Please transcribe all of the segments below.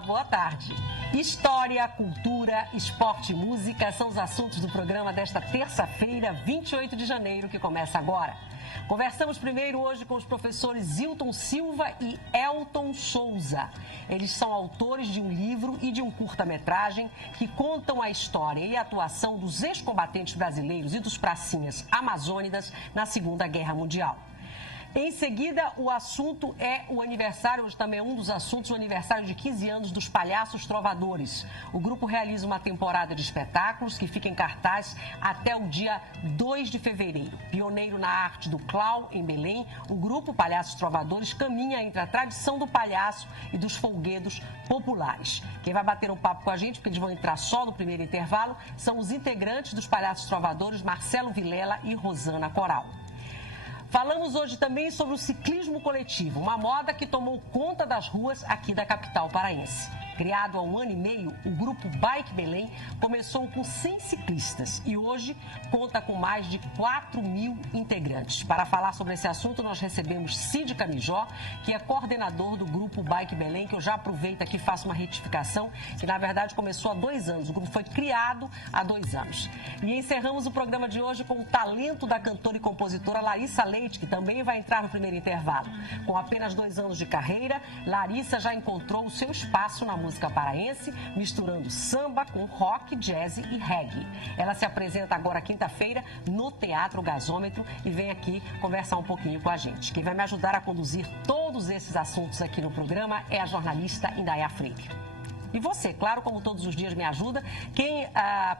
boa tarde. História, cultura, esporte e música são os assuntos do programa desta terça-feira, 28 de janeiro, que começa agora. Conversamos primeiro hoje com os professores Hilton Silva e Elton Souza. Eles são autores de um livro e de um curta-metragem que contam a história e a atuação dos ex-combatentes brasileiros e dos pracinhas amazônidas na Segunda Guerra Mundial. Em seguida, o assunto é o aniversário, hoje também é um dos assuntos, o aniversário de 15 anos dos Palhaços Trovadores. O grupo realiza uma temporada de espetáculos que fica em cartaz até o dia 2 de fevereiro. Pioneiro na arte do clown em Belém, o grupo Palhaços Trovadores caminha entre a tradição do palhaço e dos folguedos populares. Quem vai bater um papo com a gente, porque eles vão entrar só no primeiro intervalo, são os integrantes dos Palhaços Trovadores, Marcelo Vilela e Rosana Coral. Falamos hoje também sobre o ciclismo coletivo, uma moda que tomou conta das ruas aqui da capital paraense. Criado há 1 ano e meio, o grupo Bike Belém começou com 100 ciclistas e hoje conta com mais de 4.000 integrantes. Para falar sobre esse assunto, nós recebemos Cid Camijó, que é coordenador do grupo Bike Belém, que eu já aproveito aqui e faço uma retificação, que na verdade começou há 2 anos. O grupo foi criado há 2 anos. E encerramos o programa de hoje com o talento da cantora e compositora Larissa Leite, que também vai entrar no primeiro intervalo. Com apenas 2 anos de carreira, Larissa já encontrou o seu espaço na música paraense, misturando samba com rock, jazz e reggae. Ela se apresenta agora quinta-feira no Teatro Gasômetro e vem aqui conversar um pouquinho com a gente. Quem vai me ajudar a conduzir todos esses assuntos aqui no programa é a jornalista Indaiá Freire. E você, claro, como todos os dias me ajuda. Quem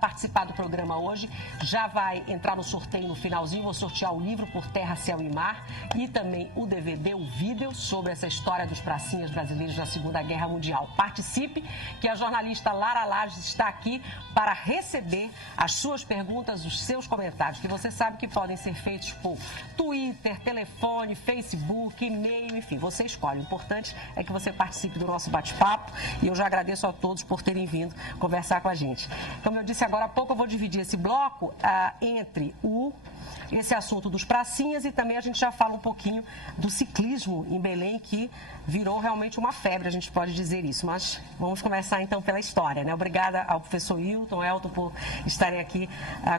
participar do programa hoje já vai entrar no sorteio no finalzinho. Vou sortear o livro Por Terra, Céu e Mar e também o DVD, o vídeo sobre essa história dos pracinhas brasileiros na Segunda Guerra Mundial. Participe, que a jornalista Lara Lages está aqui para receber as suas perguntas, os seus comentários, que você sabe que podem ser feitos por Twitter, telefone, Facebook, e-mail, enfim, você escolhe. O importante é que você participe do nosso bate-papo e eu já agradeço a todos por terem vindo conversar com a gente. Como eu disse agora há pouco, eu vou dividir esse bloco entre esse assunto dos pracinhas e também a gente já fala um pouquinho do ciclismo em Belém, que virou realmente uma febre, a gente pode dizer isso. Mas vamos começar então pela história, né? Obrigada ao professor Hilton, Elton, por estarem aqui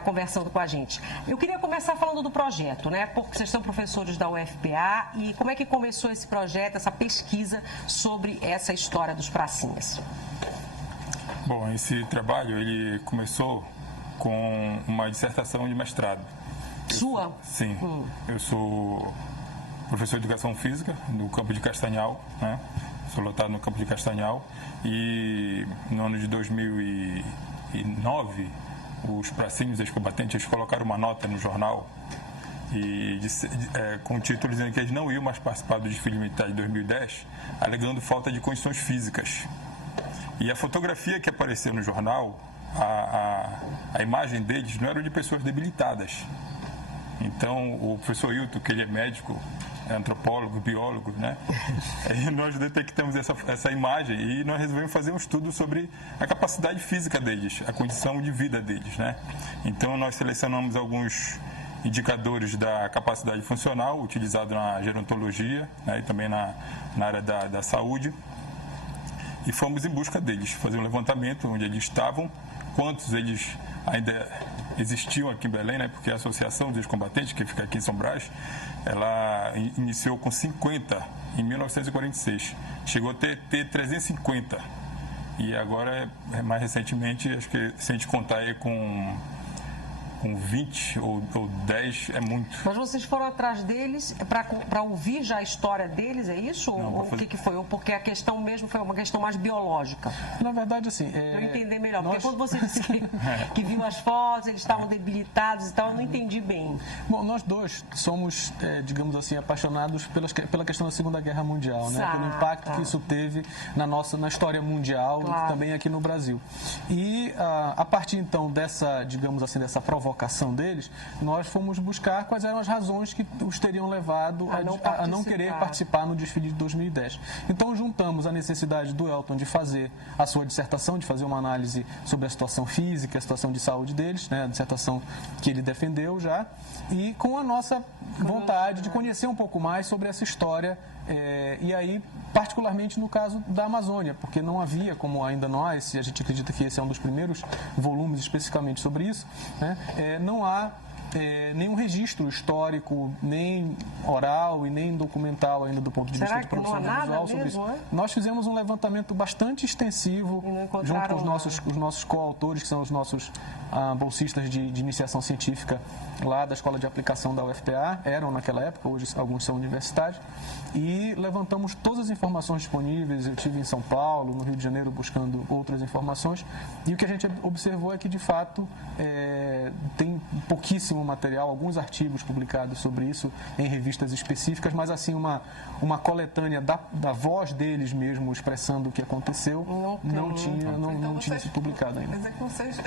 conversando com a gente. Eu queria começar falando do projeto, né? Porque vocês são professores da UFPA e como é que começou esse projeto, essa pesquisa sobre essa história dos pracinhas? Bom, esse trabalho ele começou com uma dissertação de mestrado. Sua? Sim. Eu sou professor de Educação Física no campo de Castanhal, né? Sou lotado no campo de Castanhal e no ano de 2009 os pracinhos, ex-combatentes, eles colocaram uma nota no jornal com o título dizendo que eles não iam mais participar do desfile militar de 2010, alegando falta de condições físicas. E a fotografia que apareceu no jornal, a imagem deles não era de pessoas debilitadas. Então, o professor Hilton, que ele é médico, é antropólogo, biólogo, né? E nós detectamos essa imagem e nós resolvemos fazer um estudo sobre a capacidade física deles, a condição de vida deles, né? Então, nós selecionamos alguns indicadores da capacidade funcional, utilizado na gerontologia, né? E também na área da saúde. E fomos em busca deles, fazer um levantamento onde eles estavam, quantos eles ainda existiam aqui em Belém, né? Porque a Associação dos Ex-Combatentes, que fica aqui em São Brás, ela iniciou com 50 em 1946, chegou a ter 350 e agora, mais recentemente, acho que se a gente contar aí com 20 ou 10 é muito. Mas vocês foram atrás deles para ouvir já a história deles, é isso? Não, ou o que foi? Ou porque a questão mesmo foi uma questão mais biológica? Na verdade, assim... Para eu entender melhor, porque quando você disse que viu as fotos, eles estavam debilitados e tal, eu não entendi bem. Bom, nós dois somos, digamos assim, apaixonados pela questão da Segunda Guerra Mundial, né? Pelo impacto que isso teve na história mundial, claro, e também aqui no Brasil. E a partir, então, dessa, digamos assim, dessa provocação deles, nós fomos buscar quais eram as razões que os teriam levado a não querer participar no desfile de 2010. Então, juntamos a necessidade do Elton de fazer a sua dissertação, de fazer uma análise sobre a situação física, a situação de saúde deles, né, a dissertação que ele defendeu já, e com a nossa vontade de conhecer um pouco mais sobre essa história E aí, particularmente no caso da Amazônia, porque não havia, como ainda nós, e a gente acredita que esse é um dos primeiros volumes especificamente sobre isso, né? Não há nenhum registro histórico, nem oral e nem documental ainda do ponto de vista de produção audiovisual sobre isso. Nós fizemos um levantamento bastante extensivo junto com os nossos coautores, que são os nossos bolsistas de iniciação científica lá da Escola de Aplicação da UFPA, eram naquela época, hoje alguns são universitários, e levantamos todas as informações disponíveis. Eu estive em São Paulo, no Rio de Janeiro, buscando outras informações, e o que a gente observou é que, de fato, tem pouquíssimo material, alguns artigos publicados sobre isso em revistas específicas, mas assim uma coletânea da voz deles mesmo expressando o que aconteceu não tinha sido publicado ainda. Quer dizer que vocês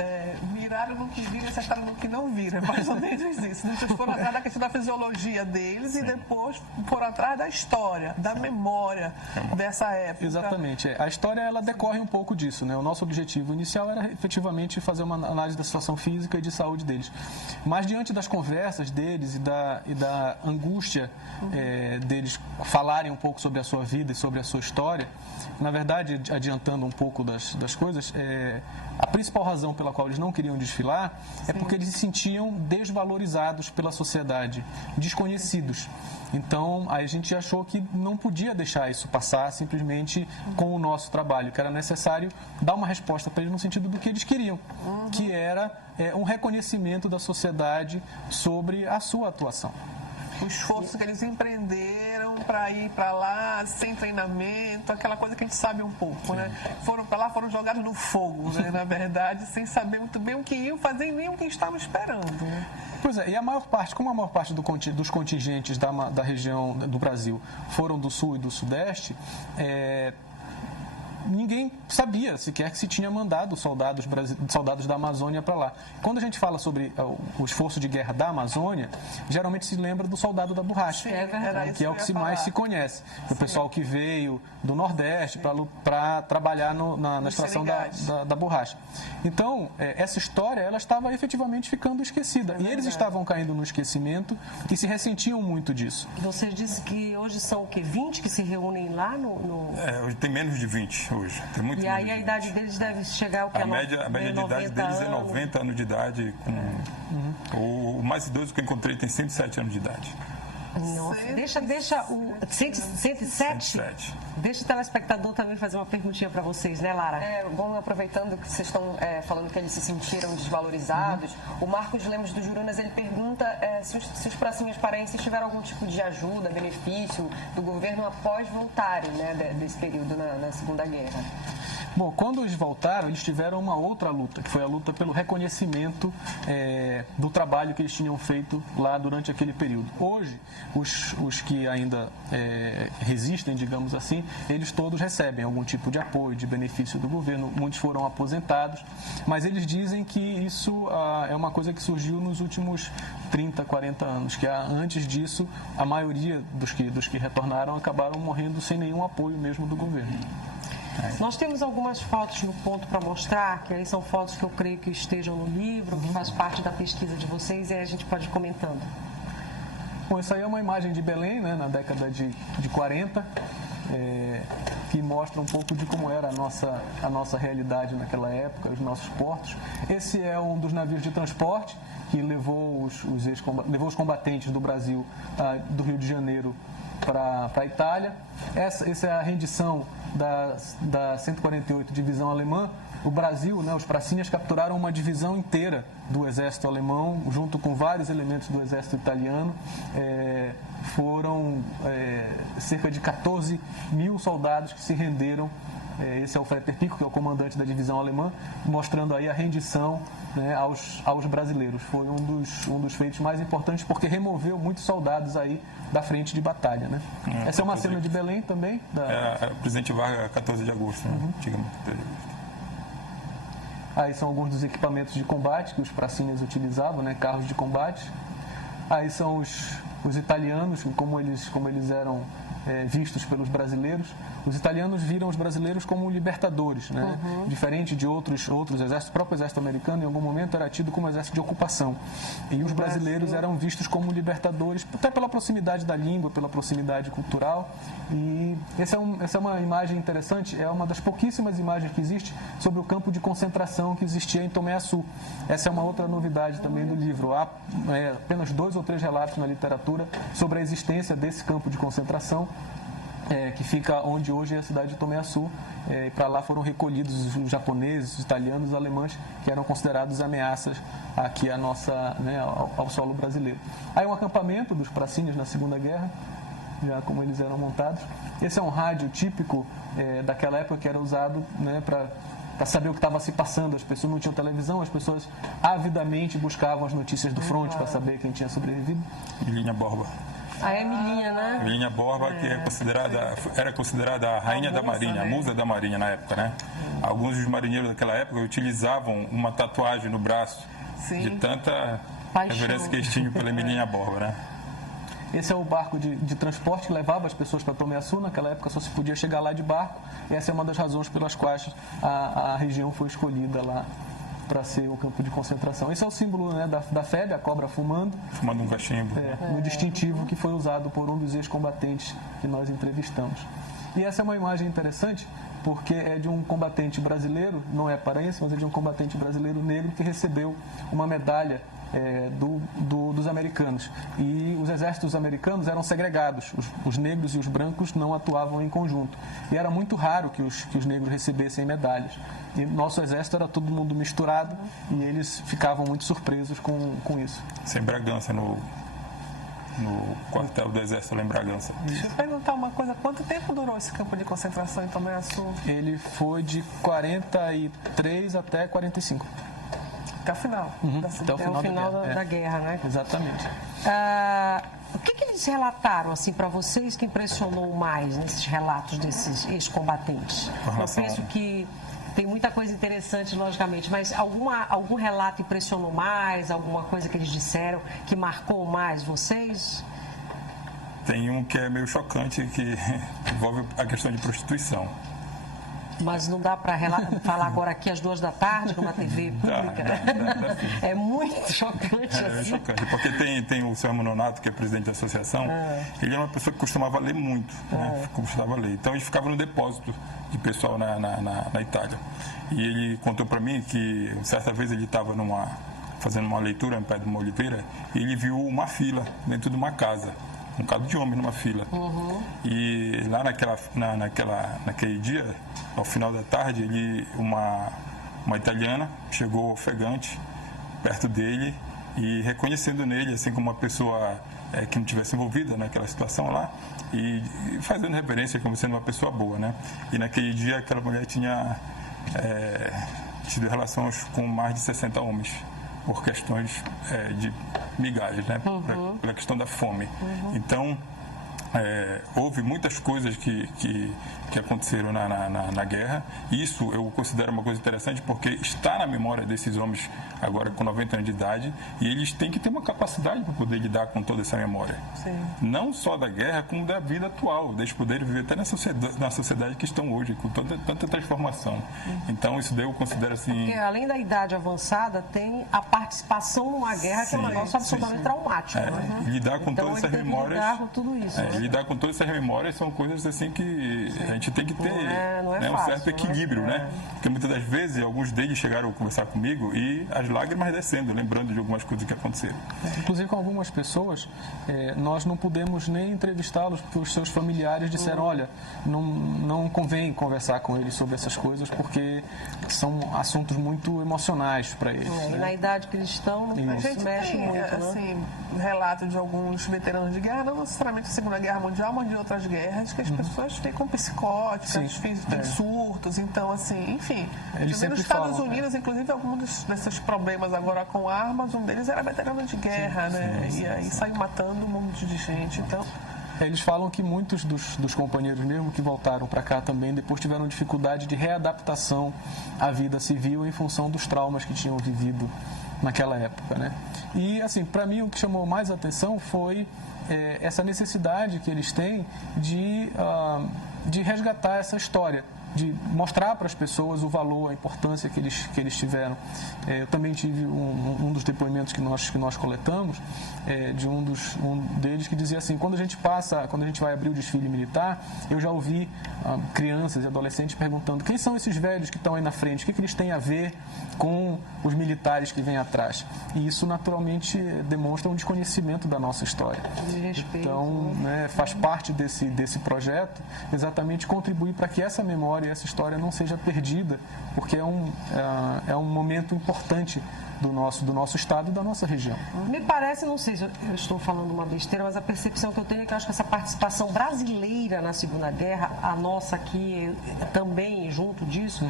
miraram no que viram e acertaram no que não viram, mais ou menos isso. Vocês foram atrás da questão da fisiologia deles e depois foram atrás da história, da memória dessa época. Exatamente. A história, ela decorre um pouco disso, né? O nosso objetivo inicial era efetivamente fazer uma análise da situação física e de saúde deles. Mas diante das conversas deles e da angústia deles falarem um pouco sobre a sua vida e sobre a sua história, na verdade, adiantando um pouco das coisas, a principal razão pela qual eles não queriam desfilar é porque eles se sentiam desvalorizados pela sociedade, desconhecidos. Então, aí a gente achou que não podia deixar isso passar simplesmente com o nosso trabalho, que era necessário dar uma resposta para eles no sentido do que eles queriam, que era um reconhecimento da sociedade sobre a sua atuação. O esforço que eles empreenderam para ir para lá, sem treinamento, aquela coisa que a gente sabe um pouco, né? Foram para lá, foram jogados no fogo, né? Na verdade, sem saber muito bem o que iam fazer e nem o que estavam esperando, né? Pois é, e como a maior parte dos contingentes da região do Brasil foram do Sul e do Sudeste, ninguém sabia sequer que se tinha mandado soldados da Amazônia para lá. Quando a gente fala sobre o esforço de guerra da Amazônia, geralmente se lembra do soldado da borracha, que é o que mais se conhece. O pessoal que veio do Nordeste para trabalhar na extração da borracha. Então, essa história ela estava efetivamente ficando esquecida. E eles estavam caindo no esquecimento e se ressentiam muito disso. Você disse que hoje são o quê? 20 que se reúnem lá no... Hoje tem menos de 20 hoje. Tem muito e aí a idade deles deve chegar ao que? A média de idade deles é 90 anos de idade. O mais idoso que eu encontrei tem 107 anos de idade. Nossa, deixa o 107? Deixa o telespectador também fazer uma perguntinha para vocês, né, Lara? Bom, aproveitando que vocês estão falando que eles se sentiram desvalorizados, o Marcos Lemos do Jurunas, ele pergunta se os pracinhas paraenses tiveram algum tipo de ajuda, benefício do governo após voltarem, né, desse período na Segunda Guerra. Bom, quando eles voltaram, eles tiveram uma outra luta, que foi a luta pelo reconhecimento do trabalho que eles tinham feito lá durante aquele período. Hoje, os que ainda resistem, digamos assim, eles todos recebem algum tipo de apoio, de benefício do governo, muitos foram aposentados, mas eles dizem que isso é uma coisa que surgiu nos últimos 30, 40 anos, que antes disso, a maioria dos que retornaram acabaram morrendo sem nenhum apoio mesmo do governo. Nós temos algumas fotos no ponto para mostrar, que aí são fotos que eu creio que estejam no livro, que faz parte da pesquisa de vocês, e aí a gente pode ir comentando. Bom, essa aí é uma imagem de Belém, né, na década de 40, que mostra um pouco de como era a nossa realidade naquela época, os nossos portos. Esse é um dos navios de transporte que levou os combatentes do Brasil, do Rio de Janeiro, para a Itália. Essa é a rendição da 148 Divisão Alemã. O Brasil, né, os pracinhas capturaram uma divisão inteira do exército alemão, junto com vários elementos do exército italiano. Foram cerca de 14 mil soldados que se renderam. Esse é o Fretter Pico, que é o comandante da divisão alemã, mostrando aí a rendição, né, aos brasileiros. Foi um dos feitos mais importantes, porque removeu muitos soldados aí da frente de batalha, né? Essa é uma cena de Belém também. O presidente Vargas, 14 de agosto, né? Antigamente. Aí são alguns dos equipamentos de combate que os pracinhas utilizavam, né? Carros de combate. Aí são os italianos, como eles eram vistos pelos brasileiros. Os italianos viram os brasileiros como libertadores, né? Diferente de outros exércitos. O próprio exército americano, em algum momento, era tido como exército de ocupação. E os brasileiros eram vistos como libertadores, até pela proximidade da língua, pela proximidade cultural. E essa é uma imagem interessante, é uma das pouquíssimas imagens que existe sobre o campo de concentração que existia em Tomé Açu. Essa é uma outra novidade também do livro. Há apenas 2 ou 3 relatos na literatura sobre a existência desse campo de concentração, que fica onde hoje é a cidade de Tomé Açu. Para lá foram recolhidos os japoneses, os italianos, os alemães, que eram considerados ameaças aqui ao solo brasileiro. Aí um acampamento dos pracinhas na Segunda Guerra, já como eles eram montados. Esse é um rádio típico daquela época, que era usado, né, para saber o que estava se passando. As pessoas não tinham televisão, as pessoas avidamente buscavam as notícias do fronte para saber quem tinha sobrevivido. Milinha Borba. A Emilinha, né? Milinha Borba, que era considerada a rainha da marinha, a musa da marinha na época, né? Alguns dos marinheiros daquela época utilizavam uma tatuagem no braço, de tanta reverência que eles tinham pela Milinha Borba, né? Esse é o barco de transporte que levava as pessoas para Tomé Açu. Naquela época só se podia chegar lá de barco. E essa é uma das razões pelas quais a região foi escolhida lá para ser o campo de concentração. Esse é o símbolo, né, da FEB, a cobra fumando. Fumando um cachimbo. Um distintivo que foi usado por um dos ex-combatentes que nós entrevistamos. E essa é uma imagem interessante, porque é de um combatente brasileiro, não é paraense, mas é de um combatente brasileiro negro que recebeu uma medalha dos americanos. E os exércitos americanos eram segregados. Os negros e os brancos não atuavam em conjunto. E era muito raro que os negros recebessem medalhas. E nosso exército era todo mundo misturado e eles ficavam muito surpresos com isso. Sem Bragança, no quartel do exército lá em Bragança. Deixa eu perguntar uma coisa. Quanto tempo durou esse campo de concentração em Tomé Açu? Ele foi de 43 até 45. Até o final. Até o final da guerra, né? Exatamente. O que eles relataram, assim, para vocês que impressionou mais nesses relatos desses ex-combatentes? Eu penso que tem muita coisa interessante, logicamente, mas algum relato impressionou mais? Alguma coisa que eles disseram que marcou mais vocês? Tem um que é meio chocante, que envolve a questão de prostituição. Mas não dá para falar agora aqui às 2 da tarde numa TV pública? Dá. É muito chocante. É chocante, porque tem o Sr. Nonato, que é presidente da associação, ele é uma pessoa que costumava ler muito, né? Costumava ler. Então, ele ficava no depósito de pessoal na Itália. E ele contou para mim que, certa vez, ele estava fazendo uma leitura no pé de uma oliveira e ele viu uma fila dentro de uma casa. Um bocado de homem numa fila. E lá naquele dia, ao final da tarde, uma italiana chegou ofegante perto dele e reconhecendo nele, assim como uma pessoa que não tivesse envolvida naquela situação lá, e fazendo referência como sendo uma pessoa boa, né? E naquele dia aquela mulher tinha tido relações com mais de 60 homens, por questões de migalhas, né? Pela questão da fome. Então, houve muitas coisas que aconteceram na guerra. Isso eu considero uma coisa interessante, porque está na memória desses homens agora com 90 anos de idade, e eles têm que ter uma capacidade para poder lidar com toda essa memória. Sim. Não só da guerra, como da vida atual, deles poderem viver até na sociedade que estão hoje, com tanta transformação. Então, isso daí eu considero assim... Porque, além da idade avançada, tem a participação numa guerra, que é um negócio absolutamente traumático. Lidar com todas essas memórias... Lidar com tudo isso. Lidar com todas essas memórias são coisas assim que a gente tem que ter não é um fácil, certo equilíbrio, né? Porque muitas das vezes, alguns deles chegaram a conversar comigo e as lágrimas descendo, lembrando de algumas coisas que aconteceram. Inclusive, com algumas pessoas, nós não pudemos nem entrevistá-los, porque os seus familiares disseram, olha, não convém conversar com eles sobre essas coisas, porque são assuntos muito emocionais para eles. E na idade que eles estão, a gente mexe tem, muito, assim, relato de alguns veteranos de guerra, não necessariamente da Segunda Guerra Mundial, mas de outras guerras, que as pessoas ficam psicóticas, têm surtos, então, assim, enfim. Eles sempre nos Estados falam, Unidos, inclusive, alguns desses problemas agora com armas, um deles era veterano de guerra, né? E aí saiu matando um monte de gente, então... Eles falam que muitos dos companheiros mesmo que voltaram para cá também depois tiveram dificuldade de readaptação à vida civil em função dos traumas que tinham vivido naquela época, né? E, assim, para mim o que chamou mais atenção foi essa necessidade que eles têm de resgatar essa história, de mostrar para as pessoas o valor, a importância que eles tiveram. Eu também tive um dos depoimentos que nós coletamos, de um deles que dizia assim: quando a gente vai abrir o desfile militar, eu já ouvi crianças e adolescentes perguntando: quem são esses velhos que estão aí na frente? O que eles têm a ver com os militares que vêm atrás? E isso naturalmente demonstra um desconhecimento da nossa história. Então, faz parte desse projeto exatamente contribuir para que essa memória e essa história não seja perdida, porque é um momento importante do nosso estado e da nossa região. Me parece, não sei se eu estou falando uma besteira, mas a percepção que eu tenho é que eu acho que essa participação brasileira na Segunda Guerra, a nossa aqui também junto disso,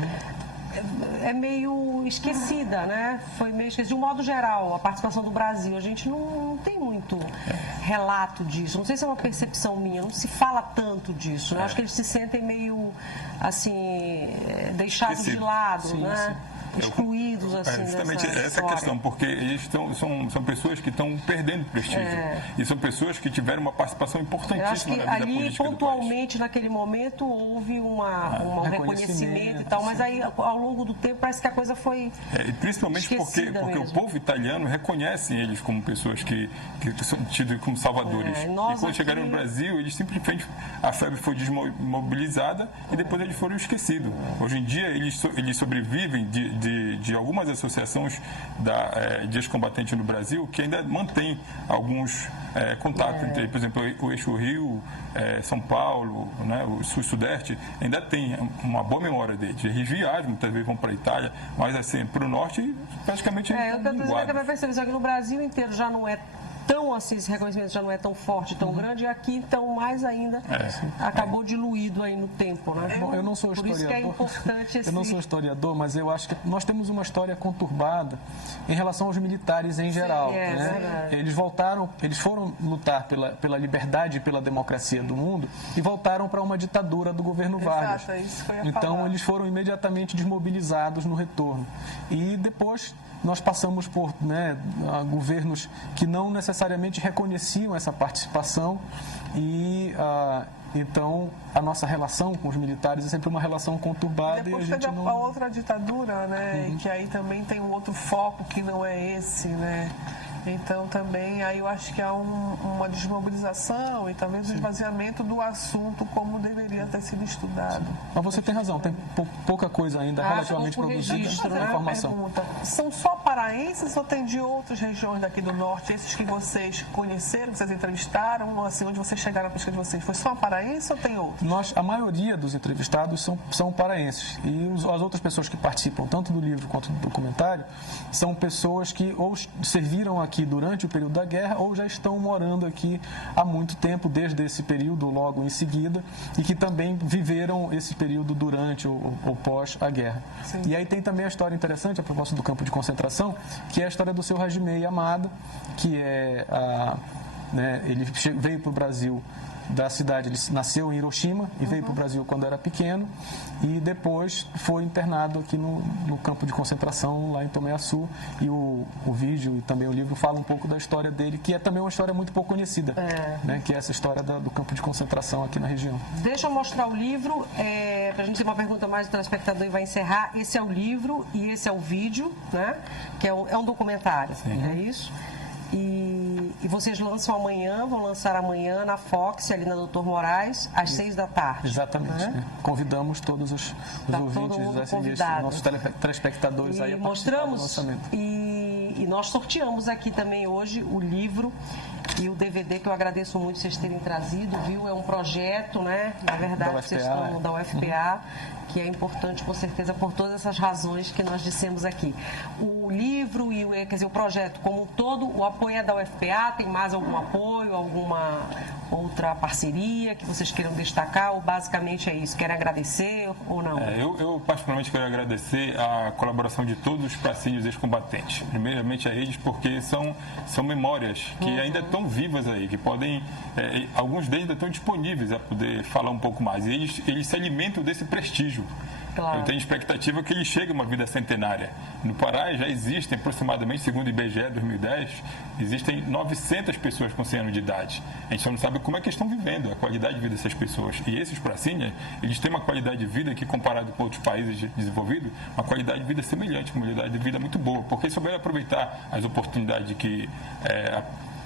é meio esquecida, né? Foi meio esquecida. De um modo geral, a participação do Brasil, a gente não tem muito relato disso. Não sei se é uma percepção minha, não se fala tanto disso, né? Acho que eles se sentem meio, assim, deixados de lado, sim, né? Sim. Excluídos, assim, justamente essa questão, porque eles são pessoas que estão perdendo prestígio. E são pessoas que tiveram uma participação importantíssima na vida ali, política pontualmente, naquele momento, houve um reconhecimento e tal, mas aí, ao longo do tempo, parece que a coisa foi principalmente porque o povo italiano reconhece eles como pessoas que são tidos como salvadores. E quando chegaram no Brasil, eles simplesmente, a febre foi desmobilizada e depois eles foram esquecidos. Hoje em dia, eles sobrevivem de algumas associações de ex-combatentes no Brasil que ainda mantém alguns contatos entre, por exemplo, o Eixo Rio, São Paulo, né, o Sul-Sudeste, ainda tem uma boa memória deles. Eles viajam, muitas vezes vão para a Itália, mas assim, para o norte, praticamente eu estou dizendo que a minha percepção é que no Brasil inteiro já não é tão assim, esse reconhecimento já não é tão forte, tão grande, e aqui, então, mais ainda, acabou diluído aí no tempo, né? Bom, eu não sou historiador. Por isso que é importante eu não sou historiador, mas eu acho que nós temos uma história conturbada em relação aos militares em geral. Né? Eles foram lutar pela liberdade e pela democracia do mundo e voltaram para uma ditadura do governo Vargas. Então, eles foram imediatamente desmobilizados no retorno. E depois nós passamos por governos que não necessariamente reconheciam essa participação e então a nossa relação com os militares é sempre uma relação conturbada. Depois e a gente teve a outra ditadura, né? Que aí também tem um outro foco que não é esse, né? Então também aí eu acho que há uma desmobilização e talvez um esvaziamento do assunto como deveria ter sido estudado. Mas você tem razão, tem pouca coisa ainda relativamente produzida de informação. São só paraenses ou tem de outras regiões daqui do norte? Esses que vocês conheceram, que vocês entrevistaram, ou assim, onde vocês chegaram a pesquisa de vocês? Foi só paraense ou tem outros? A maioria dos entrevistados são paraenses. E as outras pessoas que participam, tanto do livro quanto do documentário, são pessoas que ou serviram aqui durante o período da guerra ou já estão morando aqui há muito tempo, desde esse período, logo em seguida, e que também viveram esse período durante ou pós a guerra. Sim. E aí tem também a história interessante, a propósito do campo de concentração, que é a história do seu Hajime Yamada, que ele veio para o Brasil da cidade, ele nasceu em Hiroshima e veio para o Brasil quando era pequeno e depois foi internado aqui no campo de concentração lá em Tomé Açu, e o vídeo e também o livro falam um pouco da história dele, que é também uma história muito pouco conhecida, né, que é essa história do campo de concentração aqui na região. Deixa eu mostrar o livro, para a gente ter uma pergunta mais do telespectador e vai encerrar. Esse é o livro e esse é o vídeo, né, que é um documentário. Sim. É isso? E vocês vão lançar amanhã na Fox, ali na Doutor Moraes, às 6 da tarde. Exatamente. Né? Convidamos todos os ouvintes, nossos telespectadores aí a participar do lançamento. E nós sorteamos aqui também hoje o livro e o DVD, que eu agradeço muito vocês terem trazido, viu? É um projeto, né? Na verdade, vocês estão da UFPA, que é importante, com certeza, por todas essas razões que nós dissemos aqui. O livro e o projeto como um todo, o apoio é da UFPA, tem mais algum apoio, alguma outra parceria que vocês queiram destacar, ou basicamente é isso? Querem agradecer ou não? Eu particularmente quero agradecer a colaboração de todos os pacientes ex-combatentes. Primeiro, primeiramente a eles, porque são memórias que ainda estão vivas aí, que podem, alguns deles ainda estão disponíveis a poder falar um pouco mais. E eles se alimentam desse prestígio. Claro. Eu tenho expectativa que ele chegue a uma vida centenária. No Pará já existem aproximadamente, segundo o IBGE 2010, existem 900 pessoas com 100 anos de idade. A gente só não sabe como é que estão vivendo, a qualidade de vida dessas pessoas. E esses pracinhas, eles têm uma qualidade de vida que, comparado com outros países desenvolvidos, uma qualidade de vida semelhante, uma qualidade de vida muito boa, porque eles souberam aproveitar as oportunidades que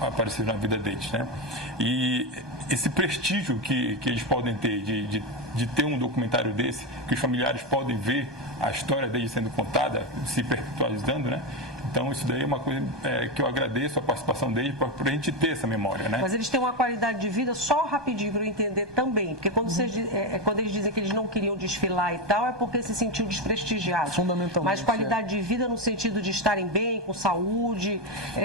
apareceram na vida deles, né? E esse prestígio que eles podem ter de ter um documentário desse, que os familiares podem ver a história deles sendo contada, se perpetualizando, né? Então, isso daí é uma coisa que eu agradeço a participação deles para a gente ter essa memória, né? Mas eles têm uma qualidade de vida, só rapidinho para eu entender também, porque quando, quando eles dizem que eles não queriam desfilar e tal, é porque se sentiu desprestigiado. Fundamentalmente. Mas qualidade de vida no sentido de estarem bem, com saúde,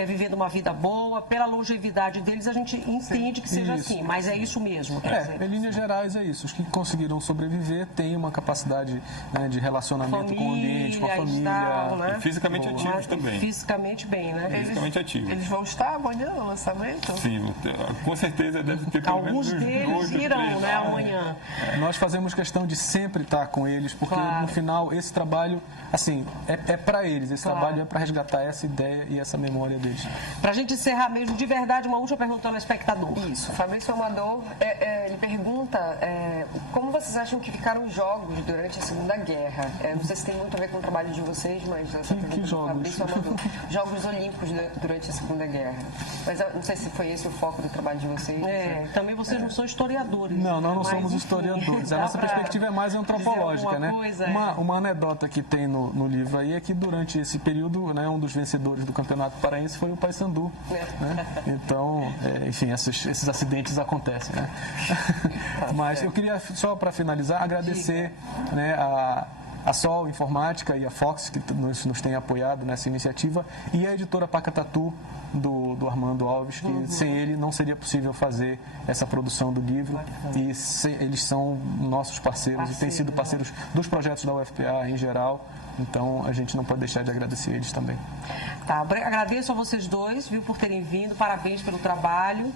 vivendo uma vida boa, pela longevidade deles, a gente entende que seja assim, mas é isso mesmo. Em linhas gerais é isso. Os que conseguiram sobreviver têm uma capacidade, né, de relacionamento com o ambiente, com a família. Tal, né? E fisicamente ativos também. Fisicamente bem, né? Fisicamente ativos. Eles vão estar amanhã no lançamento? Sim, com certeza deve ter pelo menos alguns deles irão, né, amanhã. Nós fazemos questão de sempre estar com eles, porque no final esse trabalho, assim, é para eles. Esse trabalho é para resgatar essa ideia e essa memória deles. Para a gente encerrar mesmo, de verdade, uma última pergunta ao espectador. Isso, Fabrício Amador, ele pergunta como vocês acham que ficaram os jogos durante a Segunda Guerra? Não sei se tem muito a ver com o trabalho de vocês, mas essa pergunta do Fabrício Amador. Jogos Olímpicos durante a Segunda Guerra. Mas eu não sei se foi esse o foco do trabalho de vocês. Também vocês não são historiadores. Não, nós não somos historiadores. A nossa perspectiva é mais antropológica, né? Uma anedota que tem no livro aí é que durante esse período, né, um dos vencedores do Campeonato Paraense foi o Paysandu. Né? Então, enfim, esses acidentes acontecem, né? Mas eu queria, só para finalizar, agradecer, né, a Sol Informática e a Fox, que nos têm apoiado nessa iniciativa, e a editora Pacatatu, do Armando Alves, que sem ele não seria possível fazer essa produção do livro. E eles são nossos parceiros e têm sido parceiros dos projetos da UFPA em geral. Então, a gente não pode deixar de agradecer eles também. Tá, agradeço a vocês dois, viu, por terem vindo. Parabéns pelo trabalho.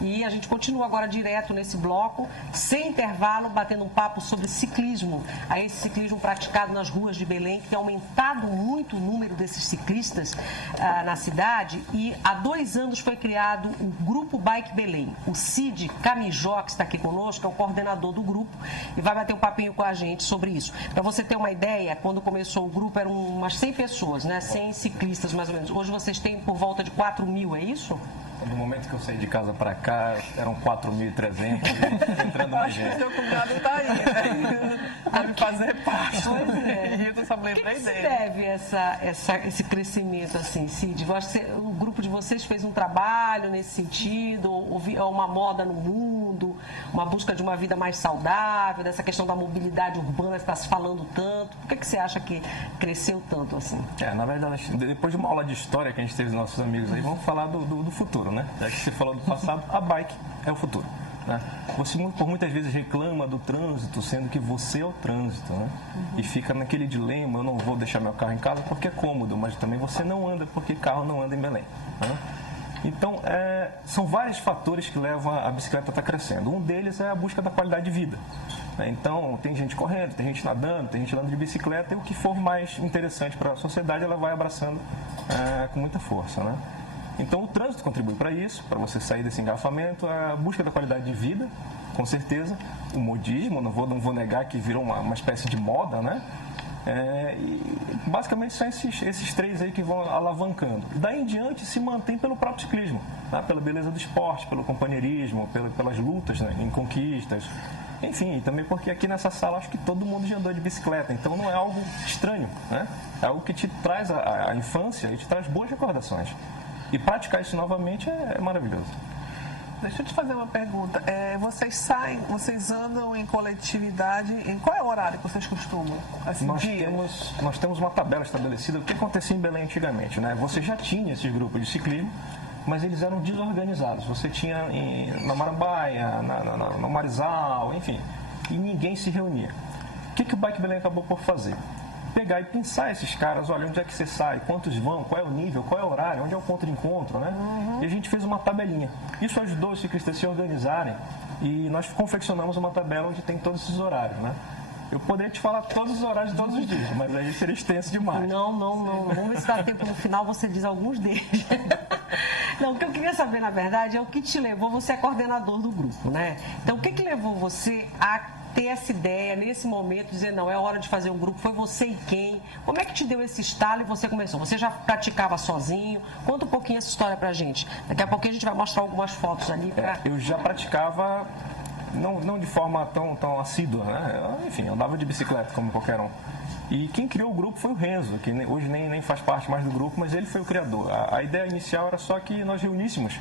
E a gente continua agora direto nesse bloco, sem intervalo, batendo um papo sobre ciclismo. Aí esse ciclismo praticado nas ruas de Belém, que tem aumentado muito o número desses ciclistas na cidade. E há 2 anos foi criado o Grupo Bike Belém. O Cid Camijó, que está aqui conosco, é o coordenador do grupo e vai bater um papinho com a gente sobre isso. Para você ter uma ideia, quando começou o grupo eram umas 100 pessoas, né? 100 ciclistas mais ou menos. Hoje vocês têm por volta de 4 mil, é isso? Do momento que eu saí de casa para cá, eram 4.300, entrando mais gente. Seu cunhado está aí, né? Deve fazer parte. Pois é. Eu só me lembrei que dele. se deve esse crescimento, assim, Cid? Eu acho que o grupo de vocês fez um trabalho nesse sentido, uma moda no mundo, uma busca de uma vida mais saudável, dessa questão da mobilidade urbana que está se falando tanto. Por que você acha que cresceu tanto assim? Na verdade, depois de uma aula de história que a gente teve com nossos amigos aí, vamos falar do futuro, né? Já que você falou do passado, a bike é o futuro. Né? Você por muitas vezes reclama do trânsito, sendo que você é o trânsito, né? E fica naquele dilema, eu não vou deixar meu carro em casa porque é cômodo, mas também você não anda porque carro não anda em Belém. Né? Então, são vários fatores que levam a bicicleta a estar crescendo. Um deles é a busca da qualidade de vida. Né? Então, tem gente correndo, tem gente nadando, tem gente andando de bicicleta, e o que for mais interessante para a sociedade, ela vai abraçando com muita força, né? Então, o trânsito contribui para isso, para você sair desse engarrafamento, a busca da qualidade de vida, com certeza, o modismo, não vou negar que virou uma espécie de moda, né? E basicamente são esses 3 aí que vão alavancando. Daí em diante se mantém pelo próprio ciclismo, tá? Pela beleza do esporte, pelo companheirismo, pelas lutas, né? Em conquistas. Enfim, e também porque aqui nessa sala acho que todo mundo já andou de bicicleta, então não é algo estranho, né? É algo que te traz a infância e te traz boas recordações. E praticar isso novamente é maravilhoso. Deixa eu te fazer uma pergunta. Vocês andam em coletividade, em qual é o horário que vocês costumam? Assim, nós temos uma tabela estabelecida. O que acontecia em Belém antigamente, né? Você já tinha esses grupos de ciclismo, mas eles eram desorganizados. Você tinha na Marambaia, no Marizal, enfim, e ninguém se reunia. O que o Bike Belém acabou por fazer? pegar e pensar esses caras, olha, onde é que você sai, quantos vão, qual é o nível, qual é o horário, onde é o ponto de encontro, né? E a gente fez uma tabelinha. Isso ajudou os ciclistas a se organizarem e nós confeccionamos uma tabela onde tem todos esses horários, né? Eu poderia te falar todos os horários de todos os dias, mas aí seria extenso demais. Não. Vamos ver se dá tempo no final, você diz alguns deles. Não, o que eu queria saber, na verdade, é o que te levou, você é coordenador do grupo, né? Então, o que levou você a ter essa ideia, nesse momento, dizer, não, é hora de fazer um grupo, foi você e quem? Como é que te deu esse estalo e você começou? Você já praticava sozinho? Conta um pouquinho essa história pra gente. Daqui a pouquinho a gente vai mostrar algumas fotos ali. Eu já praticava, não de forma tão assídua, né? Enfim, eu andava de bicicleta como qualquer um. E quem criou o grupo foi o Renzo, que hoje nem faz parte mais do grupo, mas ele foi o criador. A ideia inicial era só que nós reuníssemos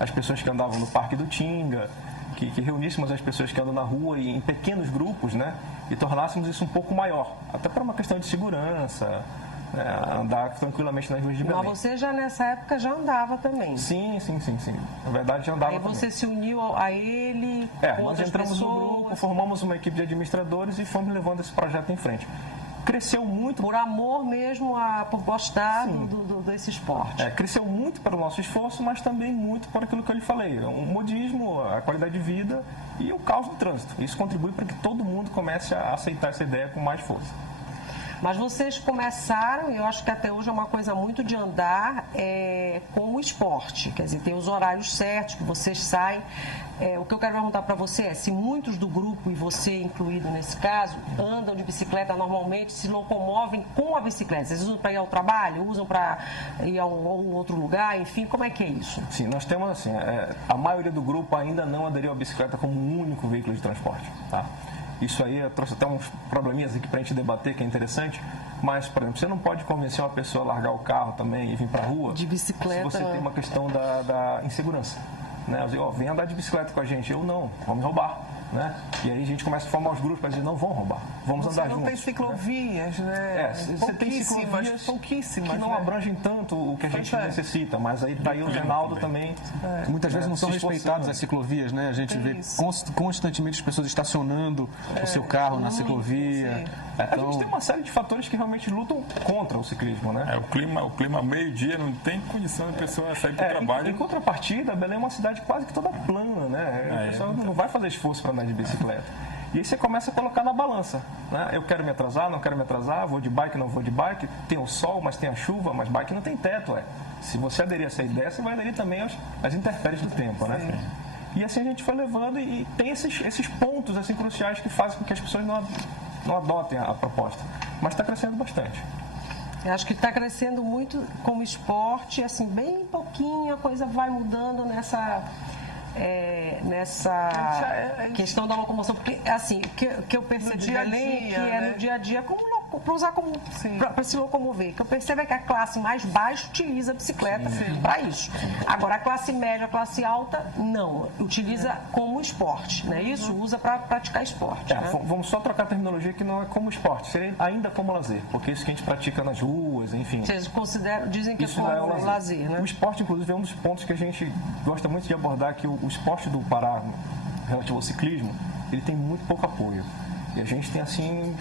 as pessoas que andavam no Parque do Tinga, que reuníssemos as pessoas que andam na rua em pequenos grupos, né? E tornássemos isso um pouco maior, até para uma questão de segurança, andar tranquilamente nas ruas de Belém. Mas você já nessa época já andava também? Sim. Na verdade já andava. Aí você também. se uniu a ele, com nós outras entramos pessoas. no grupo, formamos uma equipe de administradores e fomos levando esse projeto em frente. Cresceu muito. Por amor mesmo, por gostar desse esporte. Cresceu muito para o nosso esforço, mas também muito para aquilo que eu lhe falei. O modismo, a qualidade de vida e o caos do trânsito. Isso contribui para que todo mundo comece a aceitar essa ideia com mais força. Mas vocês começaram, e eu acho que até hoje é uma coisa muito de andar como esporte. Quer dizer, tem os horários certos que vocês saem. O que eu quero perguntar para você é se muitos do grupo, e você incluído nesse caso, andam de bicicleta normalmente, se locomovem com a bicicleta. Vocês usam para ir ao trabalho, usam para ir a um outro lugar, enfim, como é que é isso? Sim, nós temos assim, a maioria do grupo ainda não aderiu à bicicleta como um único veículo de transporte, tá? Isso aí trouxe até uns probleminhas aqui para a gente debater, que é interessante. Mas, por exemplo, você não pode convencer uma pessoa a largar o carro também e vir para a rua de bicicleta, se você tem uma questão da insegurança. Né? Eu digo, vem andar de bicicleta com a gente. Eu não, vão me roubar. Né? E aí a gente começa a formar os grupos para dizer, não vão roubar, vamos andar juntos. Você não tem ciclovias, né? Você tem ciclovias pouquíssimas, que não abrangem tanto o que a gente necessita, mas aí está aí o Renaldo também. Muitas vezes não são respeitadas as ciclovias, né? A gente vê constantemente as pessoas estacionando o seu carro na ciclovia. A gente tem uma série de fatores que realmente lutam contra o ciclismo, né? O clima meio-dia não tem condição da pessoa sair para o trabalho. Em contrapartida, Belém é uma cidade quase que toda plana, né? O pessoal não vai fazer esforço para andar de bicicleta. E aí você começa a colocar na balança, né? Eu quero me atrasar, não quero me atrasar, vou de bike, não vou de bike, tem o sol, mas tem a chuva, mas bike não tem teto, Se você aderir a essa ideia, você vai aderir também às intempéries do tempo, né? Sim. E assim a gente foi levando e tem esses pontos assim, cruciais que fazem com que as pessoas não adotem a proposta. Mas está crescendo bastante. Eu acho que está crescendo muito como esporte, assim, bem pouquinho a coisa vai mudando nessa questão da locomoção, porque assim, o que eu percebi além que no dia a dia para usar para se locomover, que eu percebo é que a classe mais baixa utiliza a bicicleta para isso. Agora a classe média, a classe alta não, utiliza como esporte, né? Isso usa para praticar esporte. Né? Vamos só trocar a terminologia que não é como esporte, seria ainda como lazer, porque isso que a gente pratica nas ruas, enfim. Vocês dizem que isso é o lazer, né? O esporte, inclusive, é um dos pontos que a gente gosta muito de abordar, que o esporte do Pará, relativo ao ciclismo, ele tem muito pouco apoio. E a gente tem, assim,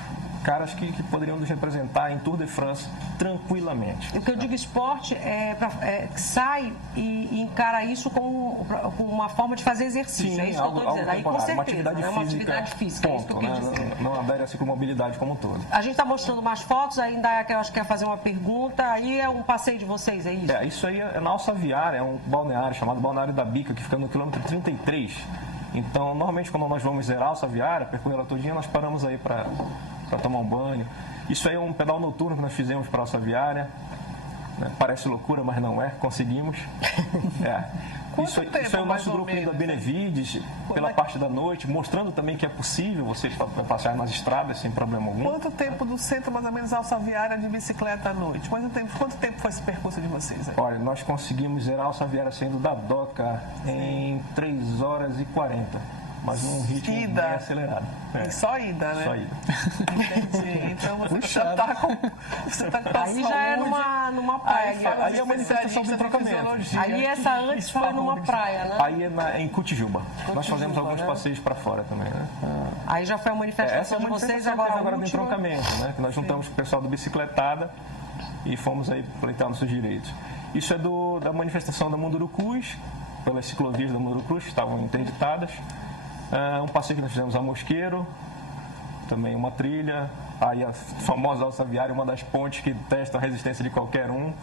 caras que poderiam nos representar em Tour de France tranquilamente. O que eu digo esporte que sai e encara isso como uma forma de fazer exercício. Sim, é isso que eu estou dizendo. Aí, com certeza, uma atividade física. Ponto, é isso que eu quis dizer. Não adere à ciclomobilidade como um todo. A gente está mostrando mais fotos, ainda eu acho que quer fazer uma pergunta. Aí é um passeio de vocês, é isso? Isso aí é na Alçaviária, é um balneário chamado Balneário da Bica, que fica no quilômetro 33. Então, normalmente, quando nós vamos zerar a Alçaviária, percorrer ela todinha, nós paramos aí para tomar um banho. Isso aí é um pedal noturno que nós fizemos para a Alçaviária. Parece loucura, mas não é. Conseguimos. Isso é o nosso grupo da Benevides, pela parte da noite, mostrando também que é possível vocês passarem nas estradas sem problema algum. Quanto tempo do centro, mais ou menos, Alçaviária de bicicleta à noite? Quanto tempo foi esse percurso de vocês aí? Olha, nós conseguimos zerar a Alçaviária saindo da Doca em 3 horas e 40. Mas num ritmo bem acelerado. Só ida, né? Só ida. Entendi. Então você está com aí já é numa praia. Aí é uma manifestação do trocamento. Ali essa antes foi numa praia, né? Aí é em Cotijuba. Nós fazemos alguns passeios para fora também, né? Aí já foi a manifestação de vocês, agora do entroncamento, né? Que nós juntamos com o pessoal do Bicicletada e fomos aí pleitar nossos direitos. Isso é da manifestação da Mundurucus, pelas ciclovias da Mundurucus, que estavam interditadas. Um passeio que nós fizemos a Mosqueiro, também uma trilha. Aí a famosa Alça Viária, uma das pontes que testa a resistência de qualquer um.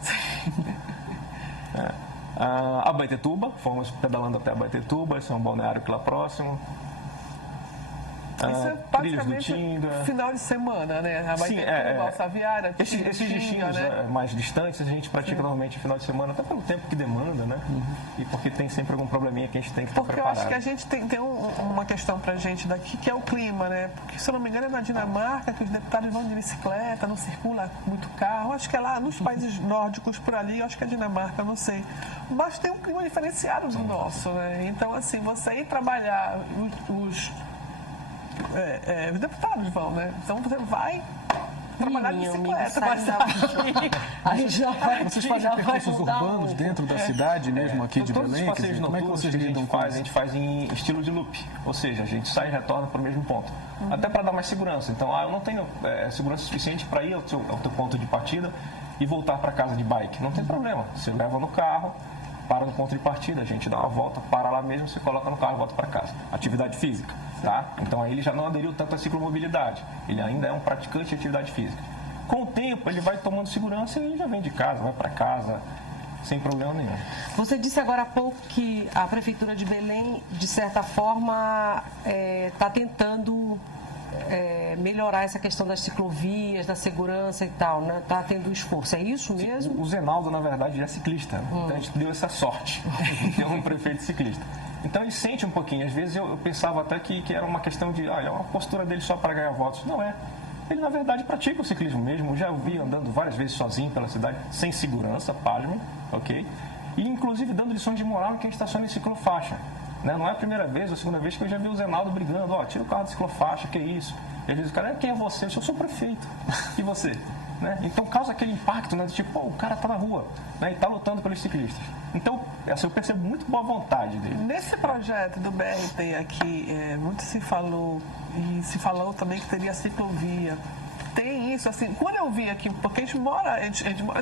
A Baetetuba, fomos pedalando até a Baetetuba, esse é um balneário aqui lá próximo. Isso é praticamente final de semana, né? A Baetetuba, a Alça Viária. Esses destinos, né, mais distantes a gente pratica normalmente no final de semana, até pelo tempo que demanda, né? E porque tem sempre algum probleminha que a gente tem que estar preparado. Porque eu acho que a gente tem uma questão pra gente daqui, que é o clima, né? Porque, se eu não me engano, é na Dinamarca que os deputados vão de bicicleta, não circula muito carro. Acho que é lá nos países nórdicos por ali, acho que é Dinamarca, não sei. Mas tem um clima diferenciado do nosso, né? Então, assim, você ir trabalhar, os deputados vão, né? Então você vai trabalhar de bicicleta. Vocês fazem percursos urbanos dentro da cidade mesmo, aqui de Belém? Como é que vocês lidam com isso? A gente faz em estilo de loop, ou seja, a gente sai e retorna para o mesmo ponto. Até para dar mais segurança. Então, eu não tenho segurança suficiente para ir ao teu ponto de partida e voltar para casa de bike. Não tem problema. Você leva no carro, para no ponto de partida, a gente dá uma volta, para lá mesmo, você coloca no carro e volta para casa. Atividade física, tá? Então aí ele já não aderiu tanto à ciclomobilidade, ele ainda é um praticante de atividade física. Com o tempo, ele vai tomando segurança e ele já vem de casa, vai para casa, sem problema nenhum. Você disse agora há pouco que a Prefeitura de Belém, de certa forma, está tentando melhorar essa questão das ciclovias, da segurança e tal, né? Está tendo esforço. É isso mesmo? O Zenaldo, na verdade, é ciclista. Então a gente deu essa sorte de ter um prefeito ciclista. Então ele sente um pouquinho. Às vezes eu pensava até que era uma questão de, olha, uma postura dele só para ganhar votos. Não é. Ele, na verdade, pratica o ciclismo mesmo. Já o vi andando várias vezes sozinho pela cidade, sem segurança, pasme, ok? E, inclusive, dando lições de moral em quem estaciona em ciclofaixa. Né? Não é a primeira vez ou a segunda vez que eu já vi o Zenaldo brigando. Tira o carro da ciclofaixa, que é isso? Ele diz, cara, quem é você? Eu sou o prefeito. E você? Né? Então causa aquele impacto, né? Tipo, o cara tá na rua, né? E tá lutando pelos ciclistas. Então, eu percebo muito boa vontade dele. Nesse projeto do BRT aqui, muito se falou, e se falou também que teria ciclovia. Tem isso, assim, quando eu vim aqui, porque a gente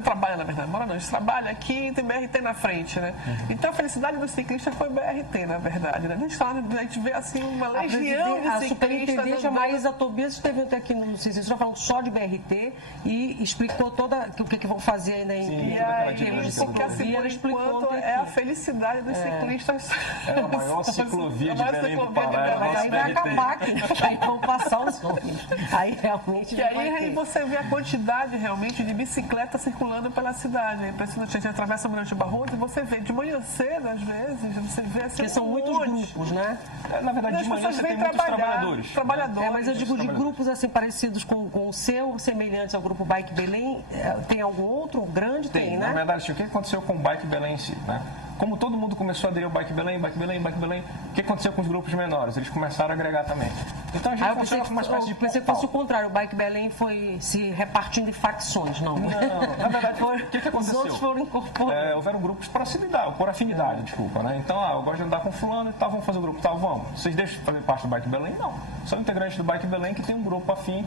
trabalha, na verdade, a gente trabalha aqui e tem BRT na frente, né? Então a felicidade do ciclista foi BRT, na verdade, né? A gente vê, assim, uma legião de ciclistas. A superintendente Maísa Tobias esteve até aqui no CICIS, já falando só de BRT e explicou o que vão fazer ainda em termos de ciclovia. Ela explicou é a felicidade dos ciclistas. É a maior ciclovia de Belém do Pará. Mas aí vai acabar aqui, aí vão passar os homens. Aí realmente aí você vê a quantidade realmente de bicicleta circulando pela cidade. É impressionante. A gente atravessa o Mirante Barroso e você vê de manhã cedo, às vezes, você vê assim. Porque são muitos grupos, né? Na verdade, de manhã você tem muitos trabalhadores. Mas eu digo de grupos assim parecidos com o seu, semelhantes ao Grupo Bike Belém. Tem algum outro grande? Tem, né? Na verdade, o que aconteceu com o Bike Belém em si, né? Como todo mundo começou a aderir ao Bike Belém, o que aconteceu com os grupos menores? Eles começaram a agregar também. Então a gente funciona como uma espécie de pensei que fosse o contrário, o Bike Belém foi se repartindo em facções, não? Não, na verdade, o que aconteceu? Os outros foram incorporados. Houveram grupos por afinidade, desculpa, né? Então, eu gosto de andar com fulano e tal, vamos fazer o grupo, tal, vamos. Vocês deixam de fazer parte do Bike Belém? Não. São integrantes do Bike Belém que tem um grupo afim